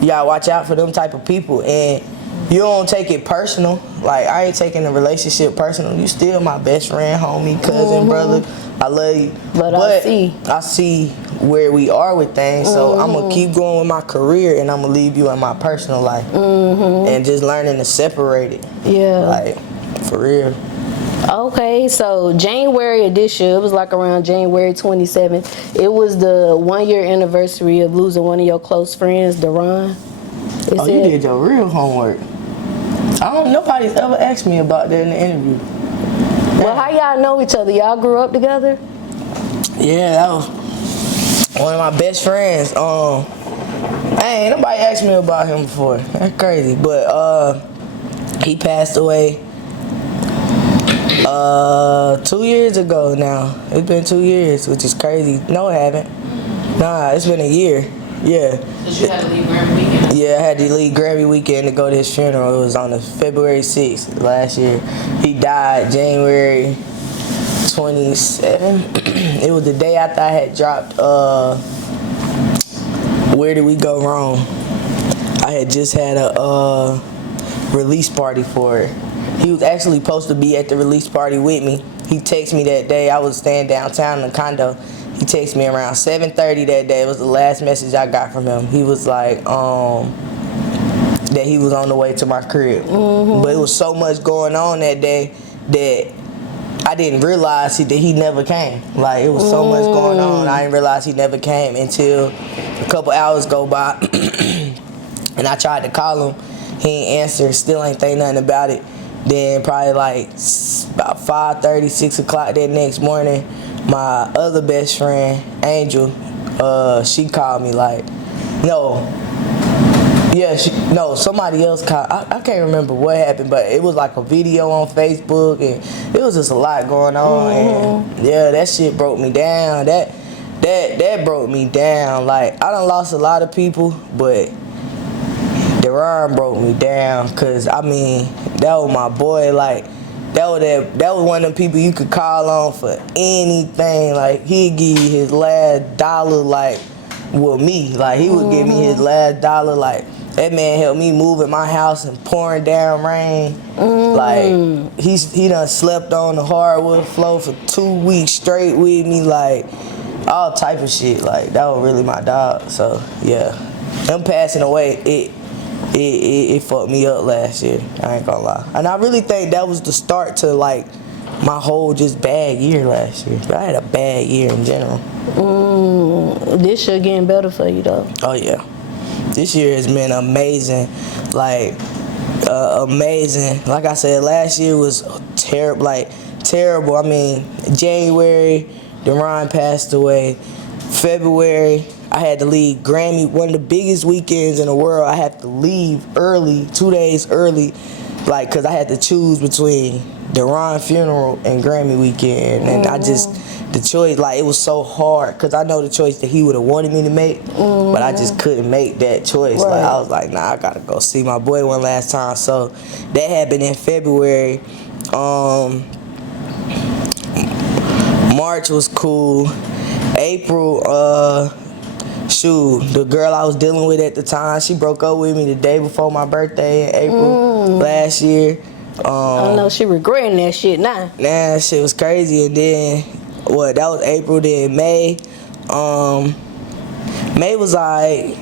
you gotta watch out for them type of people, and you don't take it personal. Like, I ain't taking the relationship personal. You still my best friend, homie, cousin, brother. I love you. But I see where we are with things, so I'm gonna keep going with my career, and I'm gonna leave you in my personal life, and just learning to separate it. Yeah. Like, for real. Okay, so January of this year, it was like around January 27th, it was the 1-year anniversary of losing one of your close friends, Daron. Oh, you did your real homework. Nobody's ever asked me about that in the interview. Well, how y'all know each other? Y'all grew up together? Yeah, that was one of my best friends. Ain't nobody asked me about him before. That's crazy. But he passed away 2 years ago now. It's been 2 years, which is crazy. No, it haven't. Nah, it's been a year. Yeah. Cause you had to leave Grammy weekend. Yeah, I had to leave Grammy weekend to go to his funeral. It was on the February 6th last year. He died January 27. It was the day after I had dropped Where Did We Go Wrong? I had just had a release party for it. He was actually supposed to be at the release party with me. He texted me that day. I was staying downtown in the condo. He texted me around 7:30 that day. It was the last message I got from him. He was like, that he was on the way to my crib. But it was so much going on that day that I didn't realize that he never came. Like, it was so much going on, I didn't realize he never came until a couple hours go by. And I tried to call him. He ain't answer, still ain't think nothing about it. Then probably like about 5:30, 6 o'clock that next morning, my other best friend, Angel, she called me like, somebody else called. I can't remember what happened, but it was like a video on Facebook, and it was just a lot going on. And yeah, that shit broke me down. That broke me down. Like, I done lost a lot of people, but Daron broke me down, cause I mean, that was my boy. Like, that was one of them people you could call on for anything. Like, he'd give you his last dollar, like, with me. Like, he would give me his last dollar. Like, that man helped me move in my house and pouring down rain. Like, he done slept on the hardwood floor for 2 weeks straight with me. Like, all type of shit. Like, that was really my dog. So yeah, him passing away, it fucked me up last year. I ain't gonna lie. And I really think that was the start to, like, my whole just bad year last year. I had a bad year in general. This year getting better for you though. Oh yeah, this year has been amazing. Like, amazing. Like I said, last year was terrible. Like, terrible. I mean, January, Daron passed away. February, I had to leave Grammy, one of the biggest weekends in the world. I had to leave early, 2 days early, like, because I had to choose between Daron funeral and Grammy weekend. And I just, the choice, like, it was so hard, because I know the choice that he would have wanted me to make, but I just couldn't make that choice. Right. Like, I was like, nah, I got to go see my boy one last time. So that happened in February. March was cool. April, the girl I was dealing with at the time, she broke up with me the day before my birthday in April last year. I know she regretting that shit now. Nah, that shit was crazy. And then, that was April. Then May. May was alright.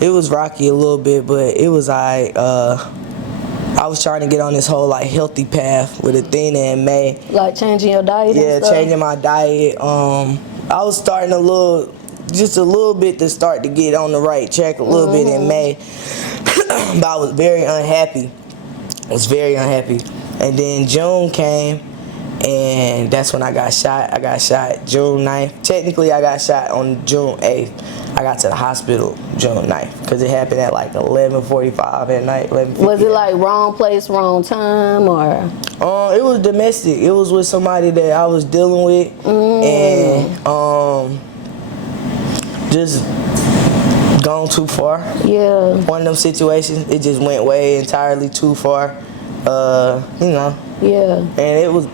It was rocky a little bit, but it was alright. I was trying to get on this whole, like, healthy path with Athena in May. Like changing your diet and Yeah, stuff? changing my diet. I was starting just a little bit to start to get on the right track a little bit in May. But I was very unhappy. And then June came, and that's when I got shot. I got shot June 9th. Technically, I got shot on June 8th. I got to the hospital June 9th because it happened at like 11:45 at night. 11:50. Was it like wrong place, wrong time, or? It was domestic. It was with somebody that I was dealing with, and just gone too far. Yeah. One of them situations, it just went way entirely too far. Yeah. And it was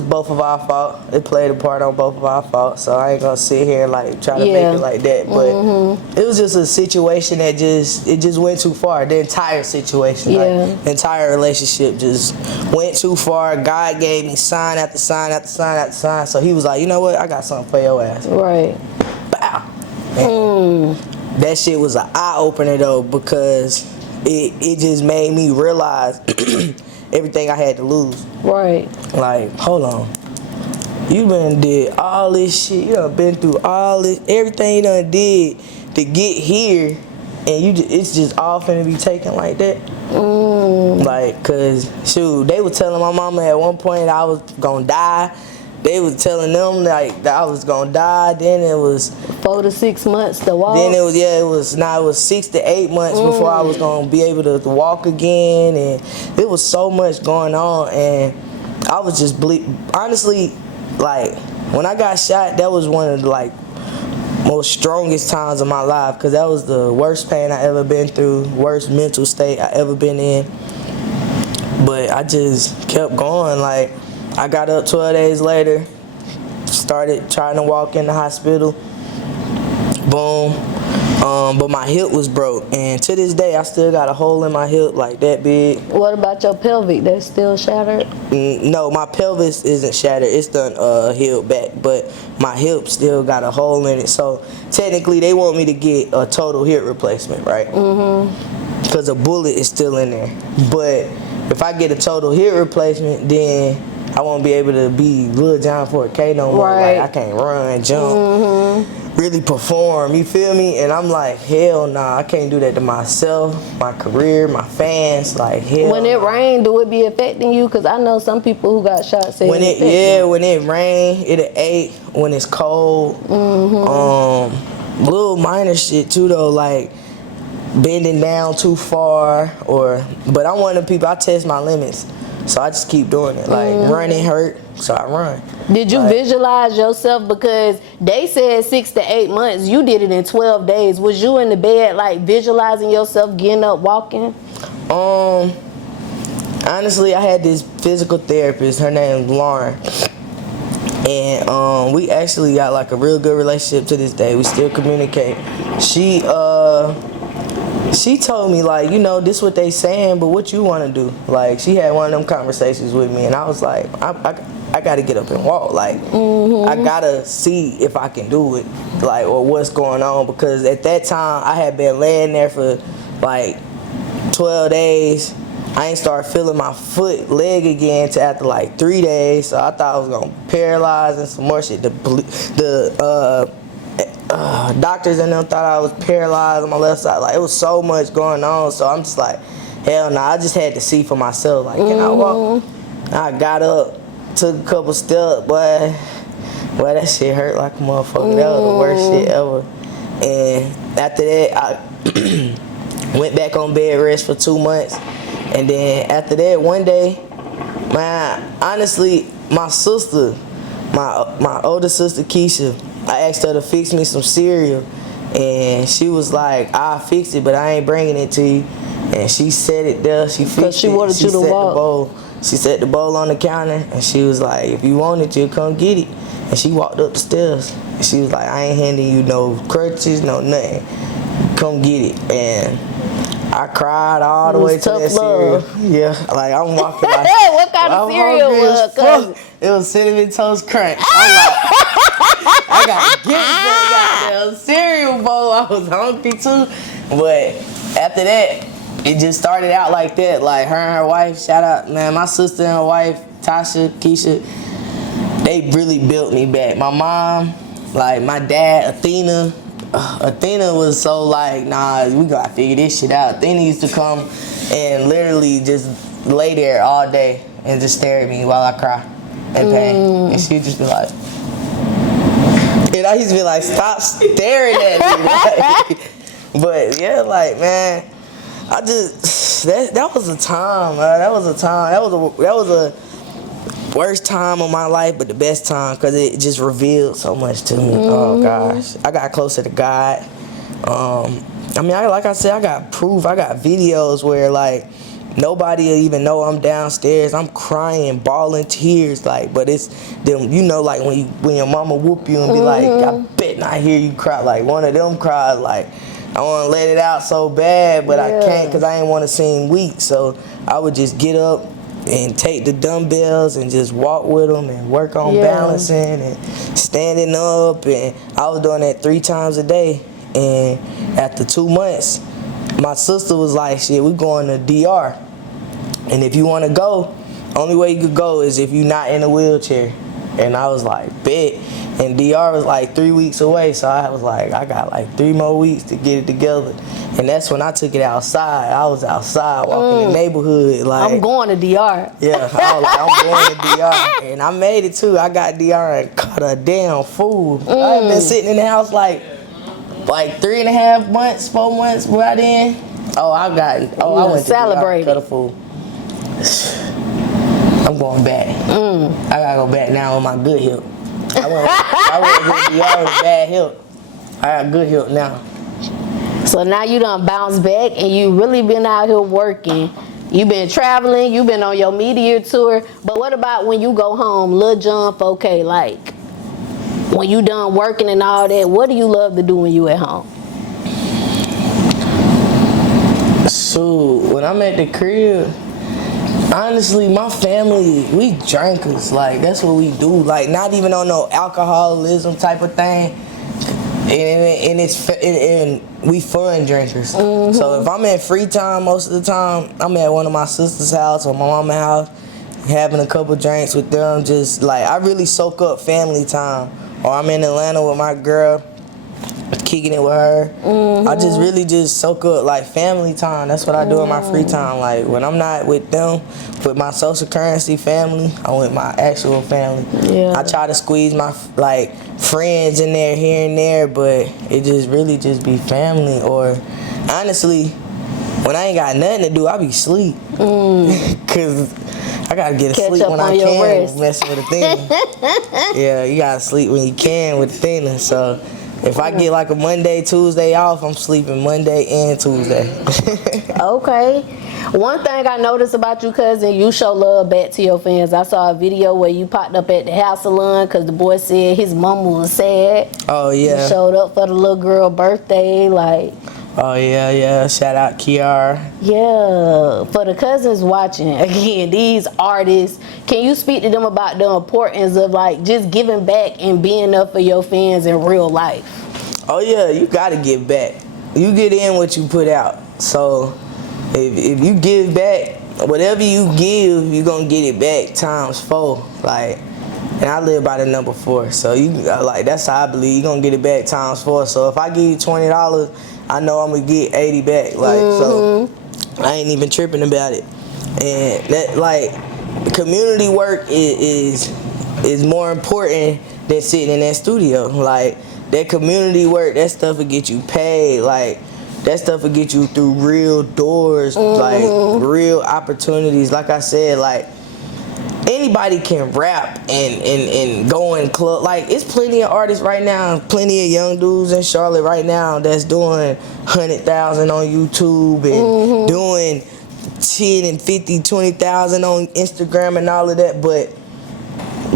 both of our fault. It played a part on both of our fault. So I ain't gonna sit here and like try to make it like that. But it was just a situation that just went too far. The entire situation, like the entire relationship just went too far. God gave me sign after sign after sign after sign. So he was like, you know what? I got something for your ass. Right. Bow. That shit was an eye opener though, because it just made me realize everything I had to lose. Right. Like, hold on. You done did all this shit. You done been through all this, everything you done did to get here, and it's just all finna be taken like that. Like, cause shoot, they were telling my mama at one point I was gonna die. They was telling them like that I was gonna die. Then it was 4 to 6 months to walk. Then it was 6 to 8 months before I was gonna be able to walk again, and it was so much going on. And I was just honestly, like, when I got shot, that was one of the, like, most strongest times of my life, because that was the worst pain I ever been through, worst mental state I ever been in. But I just kept going. Like, I got up 12 days later, started trying to walk in the hospital. Boom. But my hip was broke, and to this day I still got a hole in my hip like that big. What about your pelvic? That's still shattered? No, my pelvis isn't shattered. It's done healed back, but my hip still got a hole in it. So technically they want me to get a total hip replacement, right? Because a bullet is still in there. But if I get a total hip replacement, then I won't be able to be Little John4K no more. Right. Like, I can't run, jump, really perform, you feel me? And I'm like, hell nah, I can't do that to myself, my career, my fans, like, hell When it rain, do it be affecting you? Because I know some people who got shot say when it when it rain, it'll ache. When it's cold, little minor shit too though, like bending down too far, but I'm one of the people, I test my limits. So I just keep doing it. Like, running hurt, so I run. Did you visualize yourself? Because they said 6 to 8 months. You did it in 12 days. Was you in the bed, like, visualizing yourself getting up, walking? Honestly, I had this physical therapist. Her name is Lauren. And we actually got, like, a real good relationship to this day. We still communicate. She told me, like, you know, this what they saying, but what you want to do? Like, she had one of them conversations with me, and I was like, I got to get up and walk. Like, I got to see if I can do it, like, or what's going on. Because at that time, I had been laying there for, like, 12 days. I ain't start feeling my leg again till after, like, 3 days. So I thought I was going to paralyze and some more shit. Doctors and them thought I was paralyzed on my left side. Like, it was so much going on. So I'm just like, hell no. I just had to see for myself. Like, can I walk? I got up, took a couple steps, boy, that shit hurt like a motherfucker. That was the worst shit ever. And after that, I went back on bed rest for 2 months. And then after that, one day, man, honestly, my sister, my older sister Keisha, I asked her to fix me some cereal, and she was like, I'll fix it, but I ain't bringing it to you. And she set it there, she fixed it. She wanted you to walk. She set the bowl on the counter, and she was like, if you want it, you'll come get it. And she walked up the stairs, and she was like, I ain't handing you no crutches, no nothing. Come get it. And I cried all the way to that cereal. Yeah, like, I'm walking like, what kind of cereal was it? It was Cinnamon Toast Crunch. I'm like, I gotta get that goddamn cereal bowl. I was hungry too. But after that, it just started out like that. Like, her and her wife, shout out, man, my sister and her wife, Tasha, Keisha, they really built me back. My mom, like, my dad, Athena was so like, nah, we gotta figure this shit out. Athena used to come and literally just lay there all day and just stare at me while I cry in pain. And she'd just be like, and I used to be like, stop staring at me. Like, but yeah, like, man, I just, that was a time, man. That was a time. That was a worst time of my life, but the best time, because it just revealed so much to me. Oh gosh, I got closer to God. I mean, like I said, I got proof. I got videos where, like, nobody will even know I'm downstairs. I'm crying, bawling tears, like, but it's them, you know, like when your mama whoop you and be like, I bet not hear you cry. Like, one of them cries, like, I want to let it out so bad, but I can't, because I ain't want to seem weak. So I would just get up and take the dumbbells and just walk with them and work on balancing and standing up. And I was doing that 3 times a day. And after 2 months, my sister was like, shit, we going to DR. And if you want to go, only way you could go is if you're not in a wheelchair. And I was like, bet. And DR was like 3 weeks away, so I was like, I got like 3 more weeks to get it together. And that's when I took it outside. I was outside walking the neighborhood. Like, I'm going to DR. Yeah, I was like, I'm going to DR. And I made it too. I got DR and caught a damn fool. I've been sitting in the house like 3.5 months, 4 months by then. I went to celebrate. DR, cut a fool. I'm going back. I'm back now with my good hip. I went to DR with a bad hip. I got good hip now. So now you done bounced back and you really been out here working. You been traveling, you been on your media tour. But what about when you go home, Little John4K? Like, when you done working and all that, what do you love to do when you at home? So when I'm at the crib, honestly, my family, we drinkers. Like, that's what we do. Like, not even on no alcoholism type of thing. And we fun drinkers. So if I'm in free time, most of the time, I'm at one of my sister's house or my mama's house, having a couple drinks with them. Just like, I really soak up family time. Or I'm in Atlanta with my girl, kicking it with her. I just really just soak up like family time. That's what I do in my free time. Like, when I'm not with them, with my social currency family, I'm with my actual family. Yeah. I try to squeeze my like friends in there here and there, but it just really just be family. Or honestly, when I ain't got nothing to do, I be asleep. Cause I gotta get Catch asleep up when on I your can rest. messing with a thing. Yeah, you gotta sleep when you can with the thing. So if I get like a Monday, Tuesday off, I'm sleeping Monday and Tuesday. Okay. One thing I noticed about you, Cuzn, you show love back to your fans. I saw a video where you popped up at the hair salon because the boy said his mama was sad. Oh yeah. You showed up for the little girl birthday, like. Oh yeah. Shout out Kiara. Yeah, for the cousins watching, again, these artists, can you speak to them about the importance of like just giving back and being up for your fans in real life? Oh yeah, you gotta give back. You get in what you put out. So if you give back, whatever you give, you gonna get it back times 4. Like, and I live by the number 4. So you like, that's how I believe you gonna get it back times 4. So if I give you $20, I know I'm gonna get 80 back. Like, so I ain't even tripping about it. And that, like, community work is more important than sitting in that studio. Like, that community work, that stuff will get you paid. Like, that stuff will get you through real doors, like real opportunities. Like I said, like, anybody can rap and go in club. Like, it's plenty of artists right now, plenty of young dudes in Charlotte right now that's doing 100,000 on YouTube and doing 10 and 50, 20,000 on Instagram and all of that, but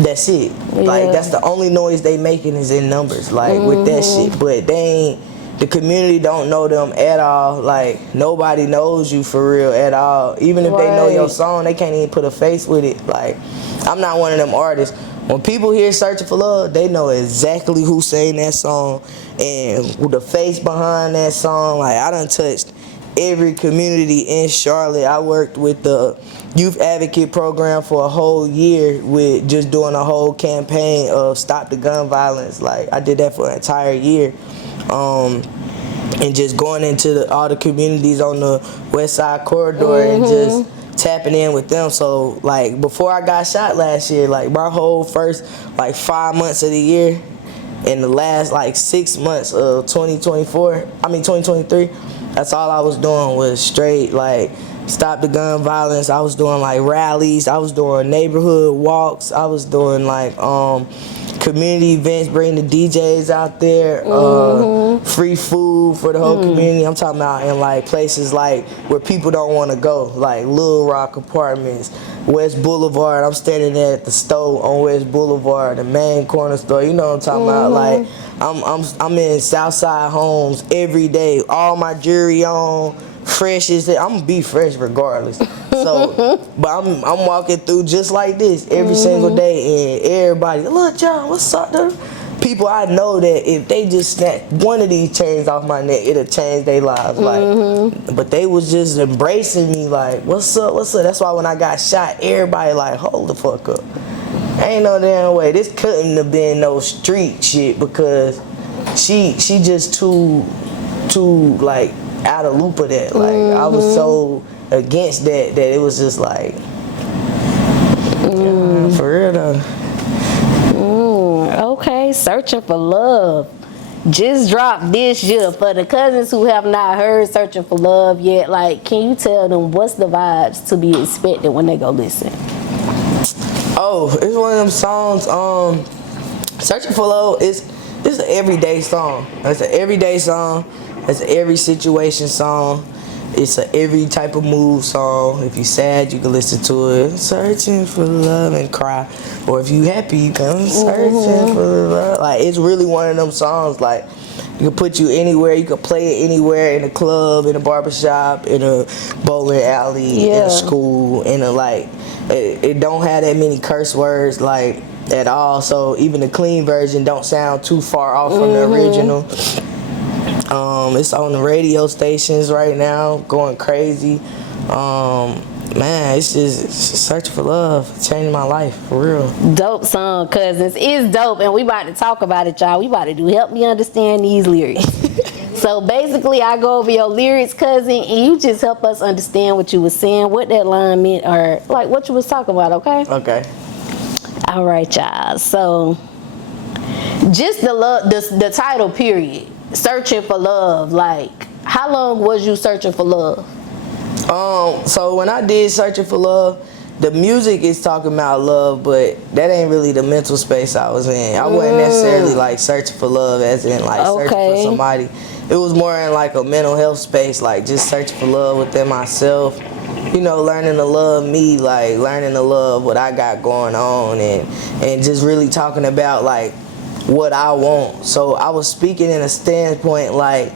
that's it. Like, that's the only noise they making is in numbers, like, with that shit. But they ain't, the community don't know them at all. Like, nobody knows you for real at all. Even if they know your song, they can't even put a face with it. Like, I'm not one of them artists. When people hear Searching for Love, they know exactly who sang that song and the face behind that song. Like, I done touched every community in Charlotte. I worked with the youth advocate program for a whole year with just doing a whole campaign of stop the gun violence. Like, I did that for an entire year. And just going into all the communities on the West Side Corridor and just tapping in with them. So, like, before I got shot last year, like, my whole first, like, 5 months of the year and the last, like, 6 months of 2023, that's all I was doing was straight, like, stop the gun violence. I was doing, like, rallies. I was doing neighborhood walks. I was doing, like, community events, bring the DJs out there, free food for the whole community. I'm talking about in like places like where people don't want to go, like Little Rock Apartments, West Boulevard. I'm standing there at the store on West Boulevard, the main corner store. You know what I'm talking about? Like, I'm in Southside Homes every day, all my jewelry on, fresh as that. I'm gonna be fresh regardless. So, but I'm walking through just like this every single day, and everybody, look, John, what's up, dude? People I know that if they just snap one of these chains off my neck, it'll change their lives. Like, but they was just embracing me, like, what's up, what's up? That's why when I got shot, everybody like, hold the fuck up. Ain't no damn way. This couldn't have been no street shit because she just too like out of loop of that. Like, I was so against that it was just like, for real though. Okay, Searching for Love just dropped this year. For the cousins who have not heard Searching for Love yet, like, can you tell them what's the vibes to be expected when they go listen? Oh, it's one of them songs. Searching for Love is an everyday song. It's an everyday song. It's an every situation song. It's a every type of mood song. If you're sad, you can listen to it. Searching for love and cry. Or if you happy, you can searching for love. Like, it's really one of them songs. Like, you can put you anywhere. You can play it anywhere, in a club, in a barbershop, in a bowling alley, in a school, in a like. It don't have that many curse words like at all. So even the clean version don't sound too far off from the original. It's on the radio stations right now, going crazy. Man, it's just Search for Love, changing my life for real. Dope song, Cuzns. It's dope, and we about to talk about it, y'all. We about to do Help Me Understand These Lyrics. So basically, I go over your lyrics, cousin, and you just help us understand what you was saying, what that line meant, or like what you was talking about, okay? Okay. All right, y'all. So just the title, period. Searching for love. Like, how long was you searching for love? So when I did Searching for Love, the music is talking about love, but that ain't really the mental space I was in. I wasn't necessarily like searching for love as in like searching for somebody. It was more in like a mental health space, like just searching for love within myself. You know, learning to love me, like learning to love what I got going on, and just really talking about like what I want. So I was speaking in a standpoint like,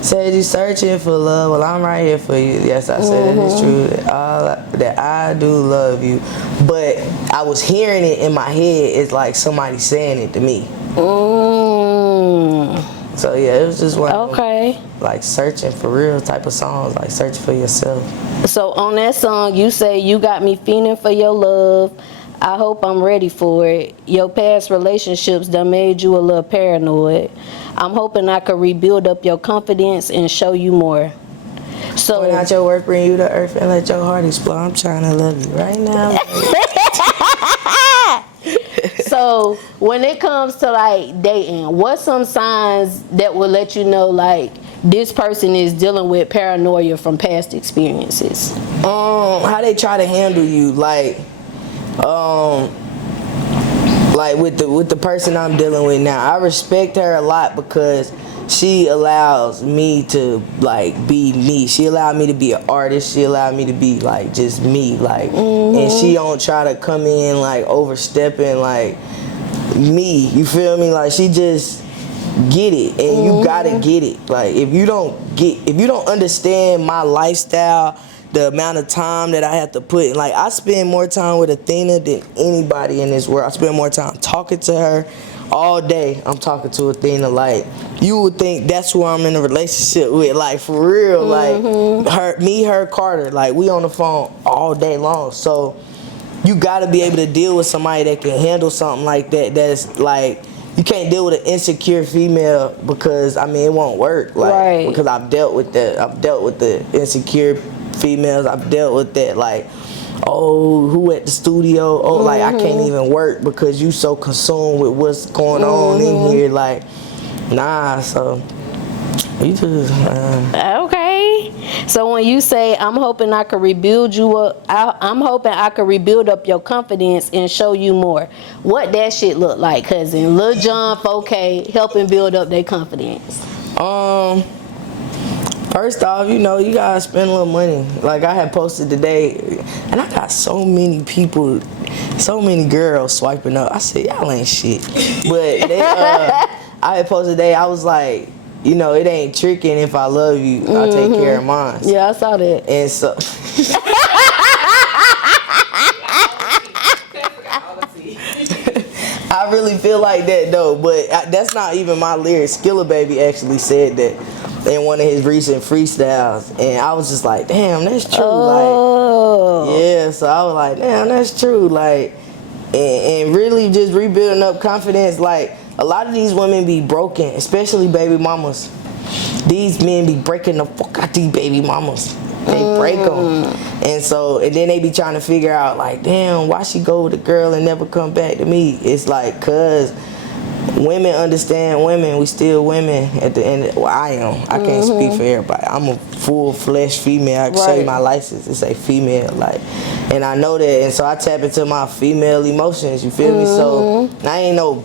said you searching for love, well I'm right here for you. Yes, I said it is true that I do love you. But I was hearing it in my head, it's like somebody saying it to me. So yeah, it was just one of them, like searching for real type of songs, like searching for yourself. So on that song you say, you got me feeling for your love, I hope I'm ready for it. Your past relationships done made you a little paranoid. I'm hoping I could rebuild up your confidence and show you more. So when out your work bring you to earth and let your heart explode. I'm trying to love you right now. So when it comes to like dating, what's some signs that will let you know like this person is dealing with paranoia from past experiences? How they try to handle you, like with the person I'm dealing with now. I respect her a lot because she allows me to like be me. She allowed me to be an artist. She allowed me to be like just me, like, and she don't try to come in like overstepping like me. You feel me? Like she just get it, and you gotta get it. Like if you don't understand my lifestyle, the amount of time that I have to put in, like I spend more time with Athena than anybody in this world. I spend more time talking to her all day. I'm talking to Athena. Like you would think that's who I'm in a relationship with, like for real. Like her, Carter, like we on the phone all day long. So you gotta be able to deal with somebody that can handle something like that. That's like, you can't deal with an insecure female because I mean it won't work. Like because I've dealt with that. I've dealt with the insecure females. I've dealt with that, like, oh, who at the studio? Oh, like I can't even work because you so consumed with what's going on in here. Like, nah. So you just okay. So when you say I'm hoping I could rebuild you up, I'm hoping I could rebuild up your confidence and show you more. What that shit look like, cousin? Little John4K helping build up their confidence. First off, you know, you gotta spend a little money. Like I had posted today, and I got so many people, so many girls swiping up. I said, y'all ain't shit. But they, I had posted today, I was like, you know, it ain't tricking if I love you, I'll take care of mine. Yeah, I saw that. And so I really feel like that though, but that's not even my lyrics. Skilla Baby actually said that in one of his recent freestyles, and I was just like, damn, that's true. Like, yeah, so I was like, damn, that's true. Like, and really just rebuilding up confidence. Like, a lot of these women be broken, especially baby mamas. These men be breaking the fuck out these baby mamas. They break them. And then they be trying to figure out, like, damn, why she go with a girl and never come back to me? It's like, cuz women understand women. We still women at the end. Well, I am. I can't speak for everybody. I'm a full-fledged female. I can show you my license. It say female, like, and I know that, and so I tap into my female emotions. You feel me? So I ain't no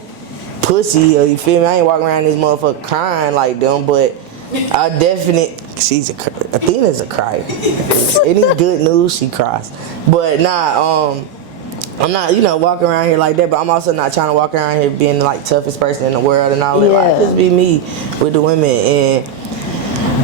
pussy, or you feel me? I ain't walking around this motherfucker crying like them, but I definitely. Athena's a crier. Any good news, she cries. But nah, I'm not, walking around here like that, but I'm also not trying to walk around here being like toughest person in the world and all that. Like, just be me with the women, and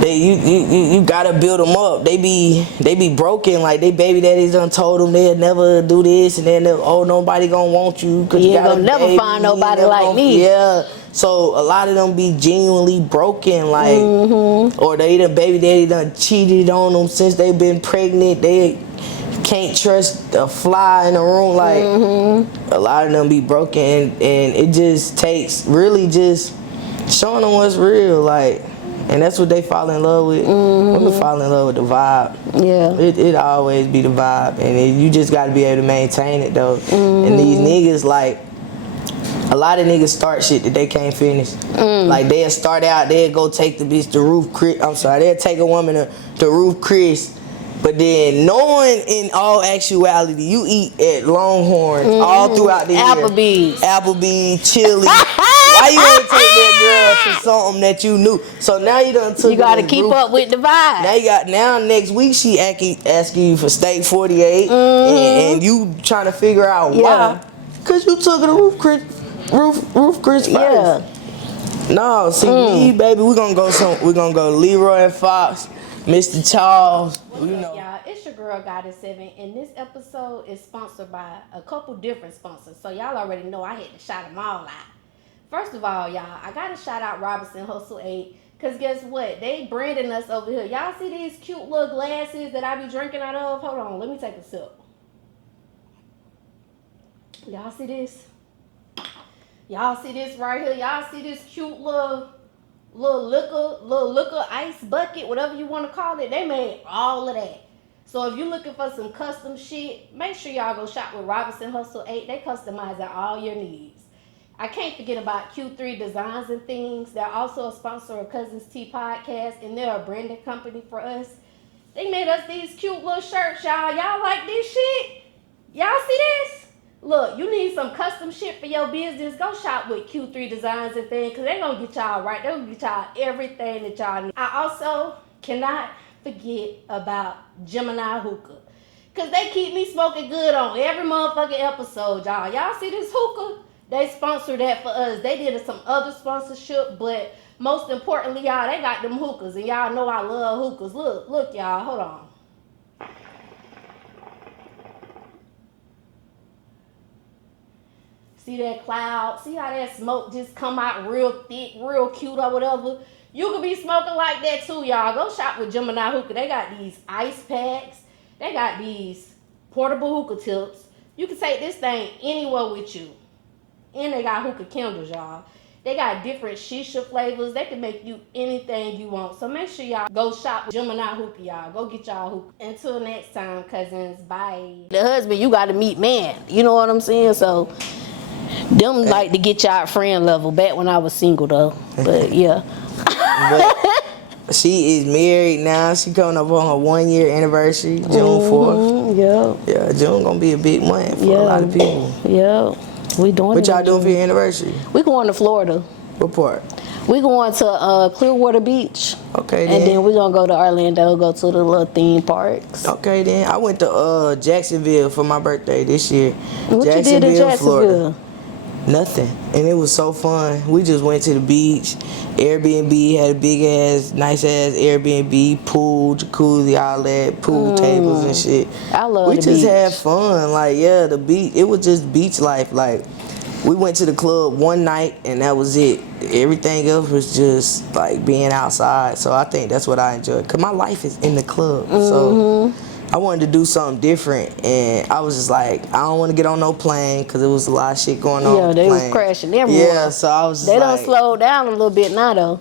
you gotta build them up. They be broken, like they baby daddies done told them they'll never do this, and then nobody gonna want you, cause you gotta never find nobody like me. Yeah. So a lot of them be genuinely broken, like, or the baby daddy done cheated on them since they been pregnant. They can't trust a fly in the room, like a lot of them be broken, and it just takes really just showing them what's real, like, and that's what they fall in love with. Women fall in love with the vibe. Yeah, it always be the vibe, and you just got to be able to maintain it though. And these niggas, like, a lot of niggas start shit that they can't finish. Like, they'll start out, they'll go take the bitch to Roof Chris. They'll take a woman to Roof Chris. But then, knowing in all actuality, you eat at Longhorns all throughout the year. Applebee's, Chili. Why you ain't take that girl to something that you knew? So now you done took. You gotta keep up with the vibe. Now next week she asking you for steak 48, and you trying to figure out why. Cause you took her to Roof Chris first. Yeah. No, see me, baby, we're gonna go Leroy and Fox, Mr. Charles. Y'all, it's your girl Goddess 7, and this episode is sponsored by a couple different sponsors. So y'all already know I had to shout them all out. First of all, y'all, I gotta shout out Robinson Hustle 8, cause guess what? They branding us over here. Y'all see these cute little glasses that I be drinking out of? Hold on, let me take a sip. Y'all see this? Y'all see this right here? Y'all see this cute little liquor ice bucket, whatever you want to call it? They made all of that. So if you're looking for some custom shit, make sure y'all go shop with Robinson Hustle 8. They customizing all your needs. I can't forget about Q3 Designs and Things. They're also a sponsor of Cuzns Tea Podcast, and they're a branding company for us. They made us these cute little shirts, y'all. Y'all like this shit? Y'all see this? Look, you need some custom shit for your business, go shop with Q3 Designs and Things, because they're going to get y'all right. They're going to get y'all everything that y'all need. I also cannot forget about Gemini Hookah, because they keep me smoking good on every motherfucking episode, y'all. Y'all see this hookah? They sponsored that for us. They did some other sponsorship, but most importantly, y'all, they got them hookahs, and y'all know I love hookahs. Look, y'all, hold on. See that cloud? See how that smoke just come out real thick, real cute or whatever? You could be smoking like that too, y'all. Go shop with Gemini Hookah. They got these ice packs. They got these portable hookah tips. You can take this thing anywhere with you. And they got hookah candles, y'all. They got different shisha flavors. They can make you anything you want. So make sure y'all go shop with Gemini Hookah, y'all. Go get y'all hookah. Until next time, cousins. Bye. The husband, you got to meet man. You know what I'm saying? So them like to get y'all at friend level back when I was single though. But yeah. But she is married now. She coming up on her 1 year anniversary, June 4th. Yeah, June gonna be a big month for a lot of people. Yeah. We doing what y'all doing for your anniversary? We going to Florida. What part? We going to Clearwater Beach. Okay, then. And then we gonna go to Orlando, go to the little theme parks. Okay, then. I went to Jacksonville for my birthday this year. What you did in Jacksonville? Florida. Nothing. And it was so fun. We just went to the beach. Airbnb had a big ass, nice ass Airbnb, pool, jacuzzi, all that, pool tables and shit. I love the beach. We just had fun. Like, yeah, the beach, it was just beach life. Like, we went to the club one night and that was it. Everything else was just like being outside. So I think that's what I enjoyed. Cause my life is in the club. So I wanted to do something different, and I was just like, I don't want to get on no plane because there was a lot of shit going on. Yeah, they was crashing everywhere. Yeah, so I was just they done slowed down a little bit now, though.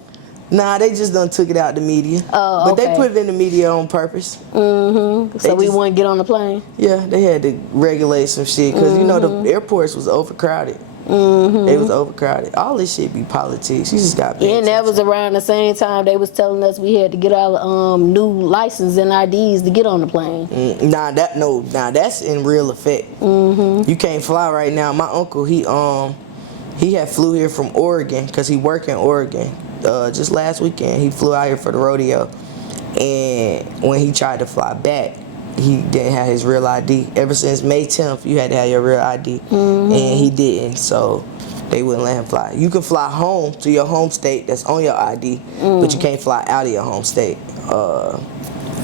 Nah, they just done took it out the media. Oh, okay. But they put it in the media on purpose. So we wouldn't get on the plane? Yeah, they had to regulate some shit because, you know, the airports was overcrowded. It was overcrowded. All this shit be politics. You just got. And that was around the same time they was telling us we had to get our new license and IDs to get on the plane. Nah, that's in real effect. You can't fly right now. My uncle, he had flew here from Oregon because he worked in Oregon. Just last weekend, he flew out here for the rodeo, and when he tried to fly back, he didn't have his real ID. Ever since May 10th, you had to have your real ID, and he didn't, so they wouldn't let him fly. You can fly home to your home state that's on your ID, but you can't fly out of your home state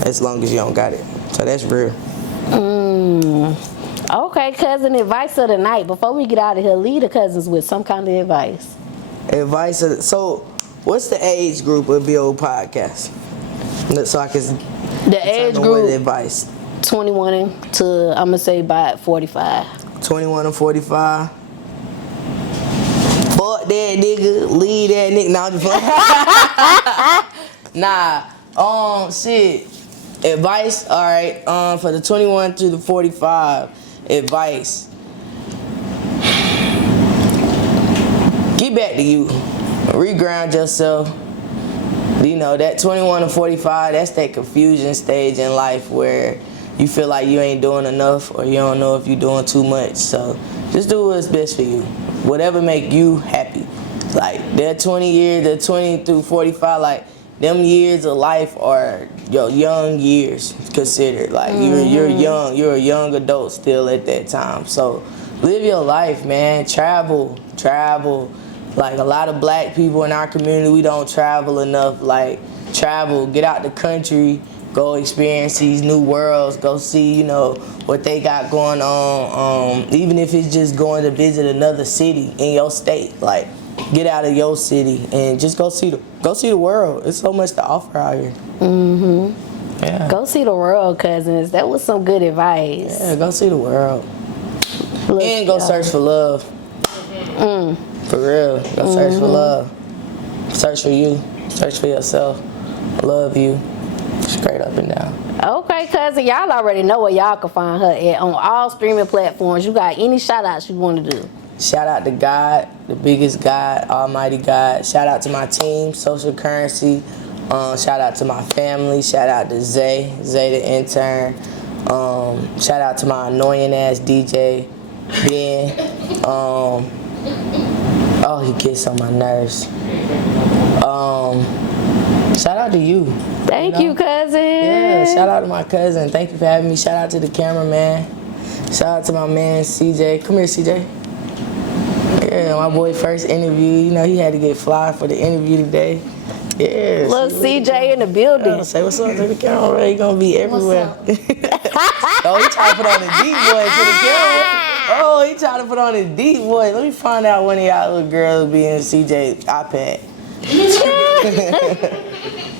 as long as you don't got it. So that's real. Okay, cousin, advice of the night. Before we get out of here, lead the cousins with some kind of advice. So, what's the age group of your podcast? So I can The age with group, advice. 21 to, I'm going to say about 45. 21 to 45. Fuck that nigga. Leave that nigga. Nah, I'm just playing. Shit. Advice, alright. For the 21 to the 45, advice. Get back to you. Reground yourself. You know, that 21 to 45, that's that confusion stage in life where you feel like you ain't doing enough or you don't know if you're doing too much. So just do what's best for you. Whatever make you happy. Like, that 20 years, the 20 through 45, like, them years of life are your young years considered. Like, you're young. You're a young adult still at that time. So live your life, man. Travel. Like, a lot of black people in our community, we don't travel enough. Like, travel, get out the country, go experience these new worlds, go see, you know, what they got going on. Even if it's just going to visit another city in your state. Like, get out of your city and just go see the world. It's so much to offer out here. Yeah. Go see the world, cousins. That was some good advice. Yeah, go see the world. Look, And go search for love. For real. Go search for love. Search for you. Search for yourself. Love you. Straight up and down. Okay, cousin, y'all already know where y'all can find her at on all streaming platforms. You got any shout outs you want to do? Shout out to God, the biggest God, Almighty God. Shout out to my team, Social Currency. Shout out to my family. Shout out to Zay the intern. Shout out to my annoying ass DJ, Ben. Oh, he gets on my nerves. Shout out to you. Thank you, cousin. Yeah, shout out to my cousin. Thank you for having me. Shout out to the cameraman. Shout out to my man, CJ. Come here, CJ. Yeah, my boy first interview. You know, he had to get fly for the interview today. Yeah. Look, CJ in the building. Yeah, say what's up to the camera. He gonna be everywhere. Oh, he trying to put on his deep voice to the camera. Oh, he trying to put on his deep voice. Let me find out one of y'all little girls be in CJ's iPad.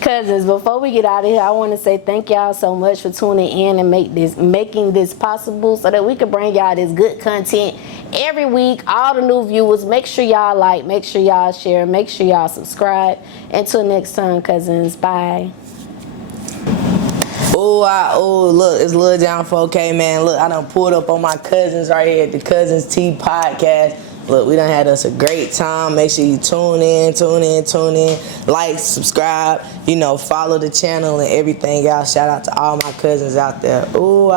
Cousins, before we get out of here, I want to say thank y'all so much for tuning in and making this possible so that we can bring y'all this good content every week. All the new viewers, make sure y'all like, make sure y'all share, make sure y'all subscribe. Until next time, cousins, bye. Look, it's Little John4K, man. Look, I done pulled up on my cousins right here at the Cuzns T podcast. Look, we done had us a great time. Make sure you tune in. Like, subscribe, you know, follow the channel and everything, y'all. Shout out to all my cousins out there. Ooh.